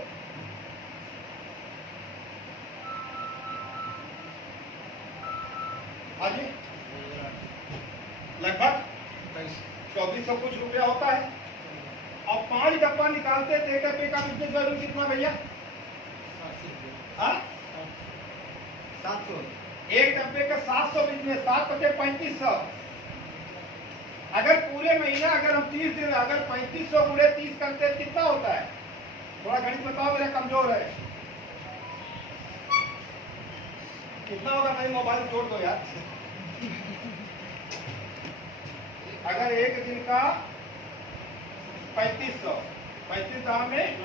हाजी लगभग 2400 कुछ रुपया होता है। और 5 डब्बा निकालते थे, एक डब्बे का बिजनेस वैल्यू कितना भैया? 700। एक डब्बे का 700 बिजनेस, 7×5=3500। अगर पूरे महीना अगर हम 30 दिन अगर 3500 गुणे 30 करते हैं, कितना होता है? थोड़ा गणित बताओ, मेरा कमजोर है। कितना होगा भाई? मोबाइल जोड़ दो यार। अगर एक दिन का 3500, 35 दाम में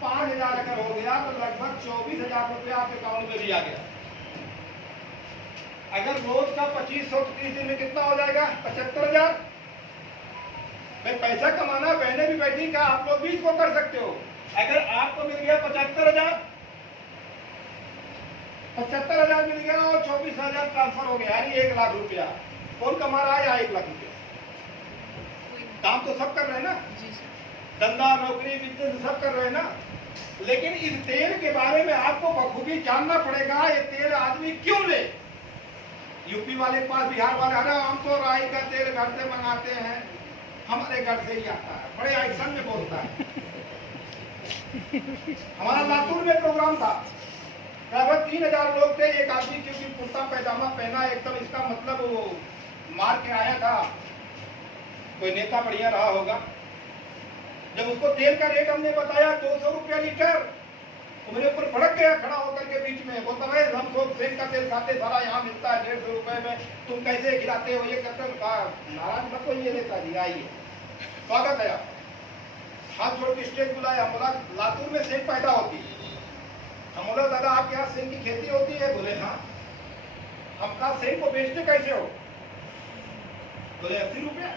5000 अगर हो गया तो लगभग 24,000 रुपया आपके अकाउंट में दिया गया। अगर रोज का 2500 तो 30 दिन में कितना हो जाएगा? 75,000। भाई पैसा कमाना, बहने भी बैठी का आप लोग भी इसको कर सकते हो। अगर आपको मिल गया 75,000, 75,000 मिल गया और 24,000 ट्रांसफर हो गया, यानी 1 लाख रुपया। कौन कमा रहा है? 1 लाख रुपया। काम तो सब कर रहे हैं ना, धंधा, नौकरी, बिजनेस सब कर रहे हैं ना। लेकिन इस तेल के बारे में आपको बखूबी जानना पड़ेगा, ये तेल आदमी क्यों ले। यूपी वाले पास, बिहार वाले, अरे हम तो राई का तेल घर से मंगाते हैं, हमारे घर से ही आता है, बड़े एक्शन में बोलता है। हमारा लातूर में प्रोग्राम था, लगभग 3000 लोग थे। एक आदमी क्योंकि कुर्ता पैजामा पहना, एकदम इसका मतलब वो मार के आया था, कोई नेता बढ़िया रहा होगा। जब उसको तेल का रेट हमने बताया 200 रुपया लीटर, तो मेरे ऊपर भड़क गया खड़ा होकर के बीच में, बोलता भाई हम तो सेल का तेल खाते, सारा यहाँ मिलता है 150 रुपए में, तुम कैसे खिलाते हो? ये करते हो। नाराज मत हो, ये नेताजी आइए, स्वागत है आप। हाथ जोड़ के स्टेज बुलाया, हम बोला लातूर में सेल पैदा होती है। हम बोला दादा आपके यहाँ सेल की खेती होती है? बोले हाँ। हम कहा सेल को बेचते कैसे हो? बोले 80 रुपया।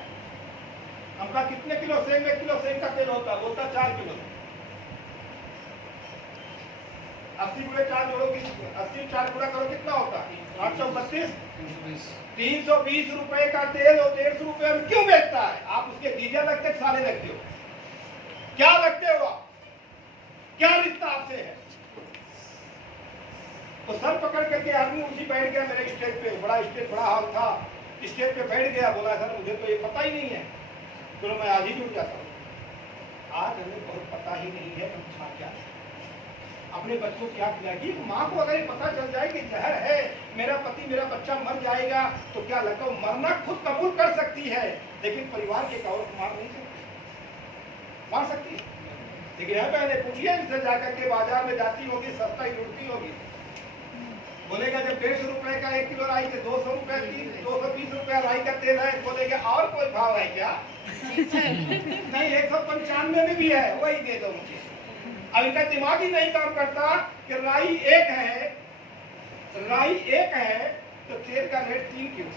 हम कहा कितने किलो सेल में? किलो सेल का तेल होता? बोलता 4 किलो। 80 गुणे 4 जोड़ो, 80 4 गुणा करो, कितना होता? 832। 320 रुपए का तेल और 150 रुपए में क्यों बेचता है? आप उसके डीजल लगते, सारे लगते हो, क्या लगते हो आप? क्या रिश्ता आपसे है? तो सर पकड़ करके आदमी उसी बैठ गया मेरे स्टेज पे, बड़ा स्टेज, बड़ा हॉल था, स्टेज पे बैठ गया। बोला सर मुझे तो ये पता ही नहीं है, चलो मैं आज ही जुड़ जाता हूँ। आज हमें बहुत पता ही नहीं है हम खा क्या, अपने बच्चों क्या खिलाएगी। माँ को अगर ये पता चल जाए कि जहर है, मेरा पति मेरा बच्चा मर जाएगा, तो क्या लगता है मरना खुद कबूल कर सकती है, लेकिन परिवार के कौर मार नहीं सकती, मार सकती है। लेकिन है पहले पूछिए इनसे जाकर के, बाजार में जाती होगी, सस्ता ही लुटती होगी। बोलेगा जब 150 रुपए का 1 किलो राई के 200 रुपए, 220 रुपया राई का तेल है, बोलेगा और कोई भाव है क्या? नहीं, 195 में भी है, वही दे दो मुझे। अब इनका दिमाग ही नहीं काम करता कि राई एक है तो तेल का रेट 3 क्यों?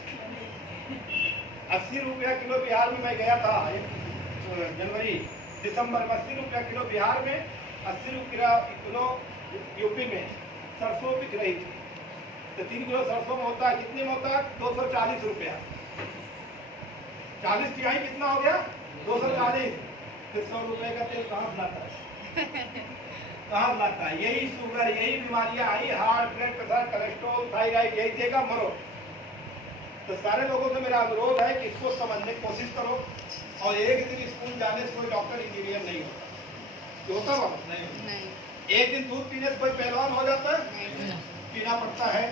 80 रुपया किलो बिहार में मैं गया था दिसंबर में 80 रुपया किलो बिहार में, 80 रुपया किलो यूपी में सरसों बिक रही थी। तो 3 किलो सरसों में होता है कितने में होता है? 240 रुपया। 40 तिहाई कितना हो गया? 240। फिर 100 रुपए का तेल कहाँ लाता है? कहाँ लाता है? यही शुगर, यही बीमारियां आई, heart, blood pressure, cholesterol, thyroid, यही देगा मरो। तो सारे लोगों से मेरा अनुरोध है कि इसको समझने की कोशिश करो। और एक दिन स्कूल जाने से कोई डॉक्टर इंजीनियर नहीं होता। होता बाबा? नहीं। एक दिन दूध पीने से कोई पहलवान हो जाता है? पीना पड़ता है।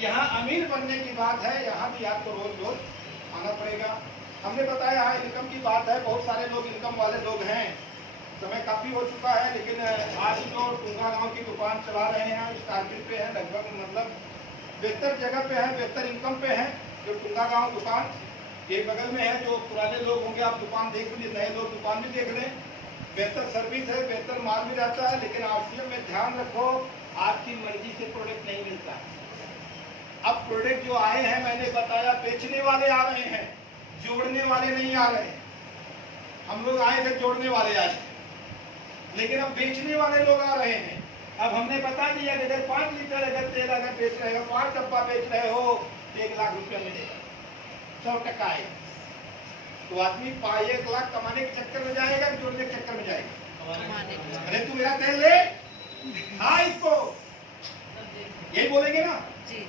यहाँ अमीर बनने की बात है, यहाँ भी आपको रोज रोज आना पड़ेगा। हमने बताया है इनकम की बात है, बहुत सारे लोग इनकम वाले लोग हैं। समय काफी हो चुका है, लेकिन आज जो टूंगा गांव की दुकान चला रहे हैं, स्टार्टिंग पे है, लगभग मतलब बेहतर जगह पे है, बेहतर इनकम पे है। जो टूंगा गांव दुकान ये बगल में है, जो पुराने लोग होंगे आप दुकान देख लीजिए, नए लोग दुकान भी देख लें। बेहतर सर्विस है, बेहतर माल भी रहता है, लेकिन आरसीएम में ध्यान रखो आपकी मर्जी से प्रोडक्ट नहीं मिलता है। अब प्रोडक्ट जो आए हैं मैंने बताया बेचने वाले आ रहे हैं, जोड़ने वाले नहीं आ रहे हैं। हम लोग आए थे जोड़ने वाले आज, लेकिन अब बेचने वाले लोग आ रहे हैं। अब हमने बता दिया कि अगर 5 लीटर अगर तेल अगर बेच रहे हो, 5 डब्बा बेच रहे हो, 1 लाख रुपया मिलेगा, 100% आएगा। तो आदमी 1 लाख कमाने के चक्कर में जाएगा कि जोड़ने के चक्कर में जाएगा? अरे तू मेरा तेल ले, हाँ इसको यही बोलेंगे ना जी।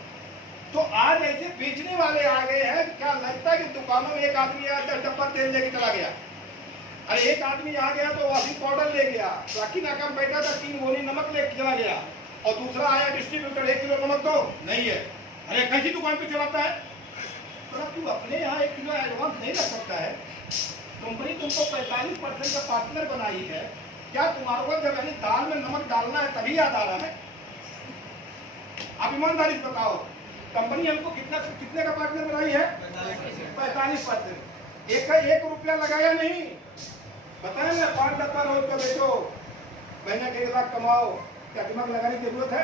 तो आज ऐसे बेचने वाले आ गए हैं, क्या लगता है कि दुकानों में एक आदमी आया 10 डब्बा तेल लेके चला गया। अरे एक आदमी आ गया तो वॉशिंग पाउडर ले गया, बाकी नाका में बैठा था 3 गोली नमक लेके चला गया, और दूसरा आया डिस्ट्रीब्यूटर 1 किलो नमक दो, नहीं है। अरे कैसी दुकान पे चलाता है? तू अपने यहाँ 1 किलो एडवांस नहीं रख सकता है? कंपनी तुमको 45% का पार्टनर बनाई है, क्या तुम्हारे को जब यानी दाल में नमक डालना है तभी याद आ रहा है? आप ईमानदारी से बताओ, कंपनी हमको कितने का पार्टनर बनाई है? 45%। 1 रुपया लगाया नहीं। बताया ना 5 डब्बा रोज का बेचो, महीने के 1 लाख कमाओ, क्या दिमाग लगाने की जरूरत है?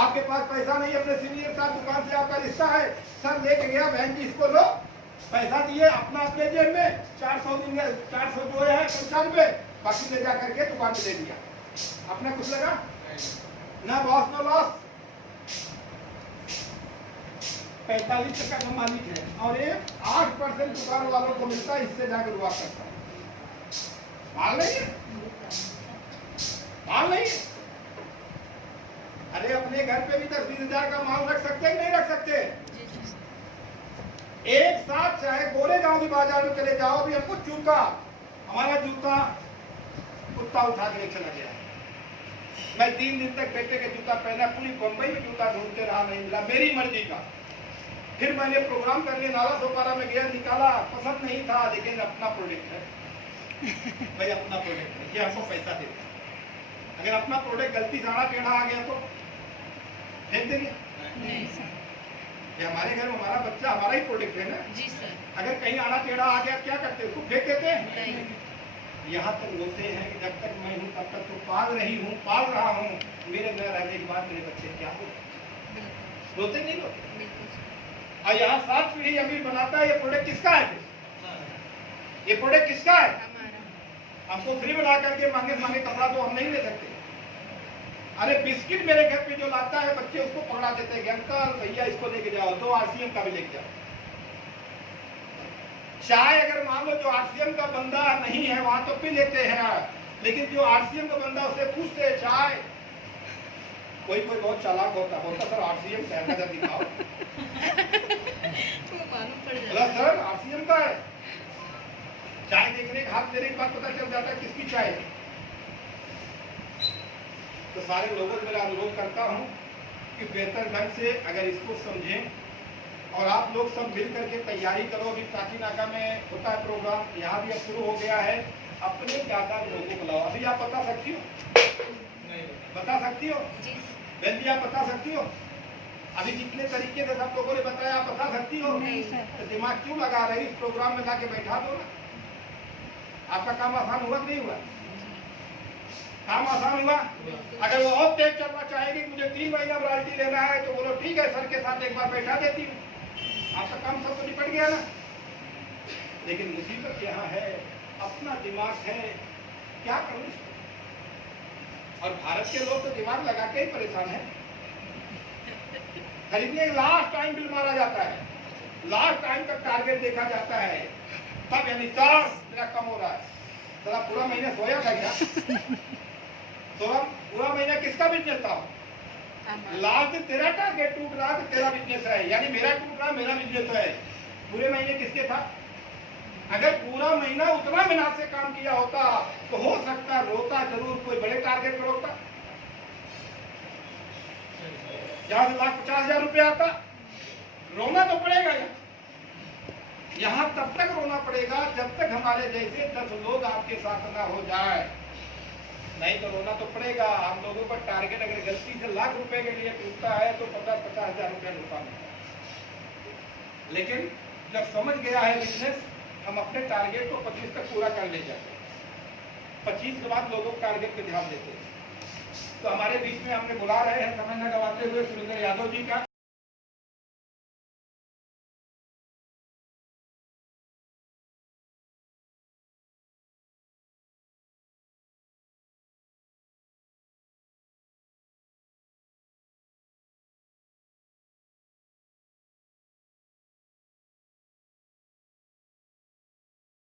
आपके पास पैसा नहीं, अपने सीनियर साहब दुकान से आपका रिश्ता है, सर लेके गया बहन जी इसको लो, पैसा दिए अपना अपने जेब में, 400 दिन 400 जो है 95, बाकी ले जा करके दुकान पे दे दिया। अपना कुछ लगा ना, लॉस नो लॉस। 45% का मालिक है, और ये 8% दुकान वालों को मिलता है, इससे जाकर दुआ करता है। माल नहीं है, माल नहीं है। अरे अपने घर पे भी 10-20 हजार का माल रख सकते हैं कि नहीं रख सकते? एक साथ चाहे गोरेगांव की बाजार में चले जाओ, भी हमको जूता, हमारा जूता कुत्ता उठा के चला गया। मैं 3 दिन तक बेटे के जूता पहना, पूरी बंबई में जूता ढूंढते रहा, नहीं मिला, मेरी मर्जी का। फिर मैंने प्रोग्राम करने नाला सोपारा में गया, निकाला, पसंद नहीं था, लेकिन अपना प्रोडक्ट है भाई, अपना प्रोडक्ट है, ये हमको पैसा देता है। अगर अपना प्रोडक्ट गलती से आड़ा टेढ़ा आ गया तो फेंक देंगे? नहीं सर, ये हमारे घर में हमारा बच्चा हमारा ही प्रोडक्ट है ना जी सर। अगर कहीं आड़ा टेढ़ा आ गया क्या करते हैं? उसको फेंक देते हैं? यहाँ तक रोते हैं कि जब तक मैं हूँ तब तक तो पाल रहा हूँ, मेरे न रहने के बाद मेरे बच्चे क्या हो? रोते नहीं रोते? और यहाँ 7 पीढ़ी अमीर बनाता है। ये प्रोडक्ट किसका है? ये प्रोडक्ट किसका है? हमको फ्री बना करके मांगे कपड़ा तो हम नहीं ले सकते। अरे बिस्किट मेरे घर पे जो लाता है बच्चे उसको पकड़ा देते हैं, अंकल भैया इसको लेके जाओ, 2 आरसीएम का भी लेके जाओ। चाय अगर मान लो जो आरसीएम का बंदा नहीं है वहां तो पी लेते हैं, लेकिन जो आरसीएम का बंदा उससे पूछते हैं चाय, कोई बहुत चालाक होता सर आरसीएम का है, दिखाओ सर आरसीएम का है। चाय देखने के हाथ देने के बाद पता चल जाता है किसकी चाय है। तो सारे लोगों से मेरा अनुरोध करता हूं कि बेहतर ढंग से अगर इसको समझें, और आप लोग सब मिल करके तैयारी करो। अभी काकी नाका में होता है प्रोग्राम, यहाँ भी अब शुरू हो गया है। अपने ज्यादा लोगों को बुलाओ। अभी आप बता सकती हो? नहीं बता सकती हो? बहन जी आप बता सकती हो? अभी जितने तरीके से सब लोगों ने बताया आप बता सकती हो? नहीं सर। तो दिमाग क्यों लगा रही? इस प्रोग्राम में लाके बैठा दो ना। आपका काम आसान हुआ कि नहीं हुआ? काम आसान हुआ। अगर वो और तेज चलना चाहेगी, मुझे 3 महीना रॉयल्टी लेना है, तो बोलो ठीक है, सर के साथ एक बार बैठा देती हूँ, आपका काम सब तो निपट गया ना। लेकिन मुसीबत यहाँ है, अपना दिमाग है, क्या करूँ इसको? और भारत के लोग तो दिमाग लगा के ही परेशान है। खरीदने लास्ट टाइम बिल मारा जाता है, लास्ट टाइम तक टारगेट देखा जाता है, तब यानी सर मेरा कम हो रहा है। सर पूरा महीना सोया था क्या? पूरा महीना किसका बिजनेस था? लास्ट दिन तेरा टारगेट टूट रहा तो तेरा बिजनेस है, यानी मेरा टूट रहा मेरा बिजनेस है। पूरे महीने किसके था? अगर पूरा महीना उतना मेहनत से काम किया होता तो हो सकता रोता जरूर, कोई बड़े टारगेट पर रोकता। जहां से 1,50,000 रुपया आता, रोना तो पड़ेगा। यहाँ तब तक रोना पड़ेगा जब तक हमारे जैसे 10 लोग आपके साथ ना हो जाए, नहीं तो रोना तो पड़ेगा। हम लोगों का टारगेट अगर गलती से लाख रुपए के लिए टूटता है तो 50,000 रुपया नुकसान होता है। लेकिन जब समझ गया है बिजनेस, हम अपने टारगेट को 25 तक पूरा कर ले जाते हैं। 25 के बाद लोगों को टारगेट पे ध्यान देते हैं। तो हमारे बीच में हमने बुला रहे हैं समय न गवाते हुए सुरेंद्र यादव जी का।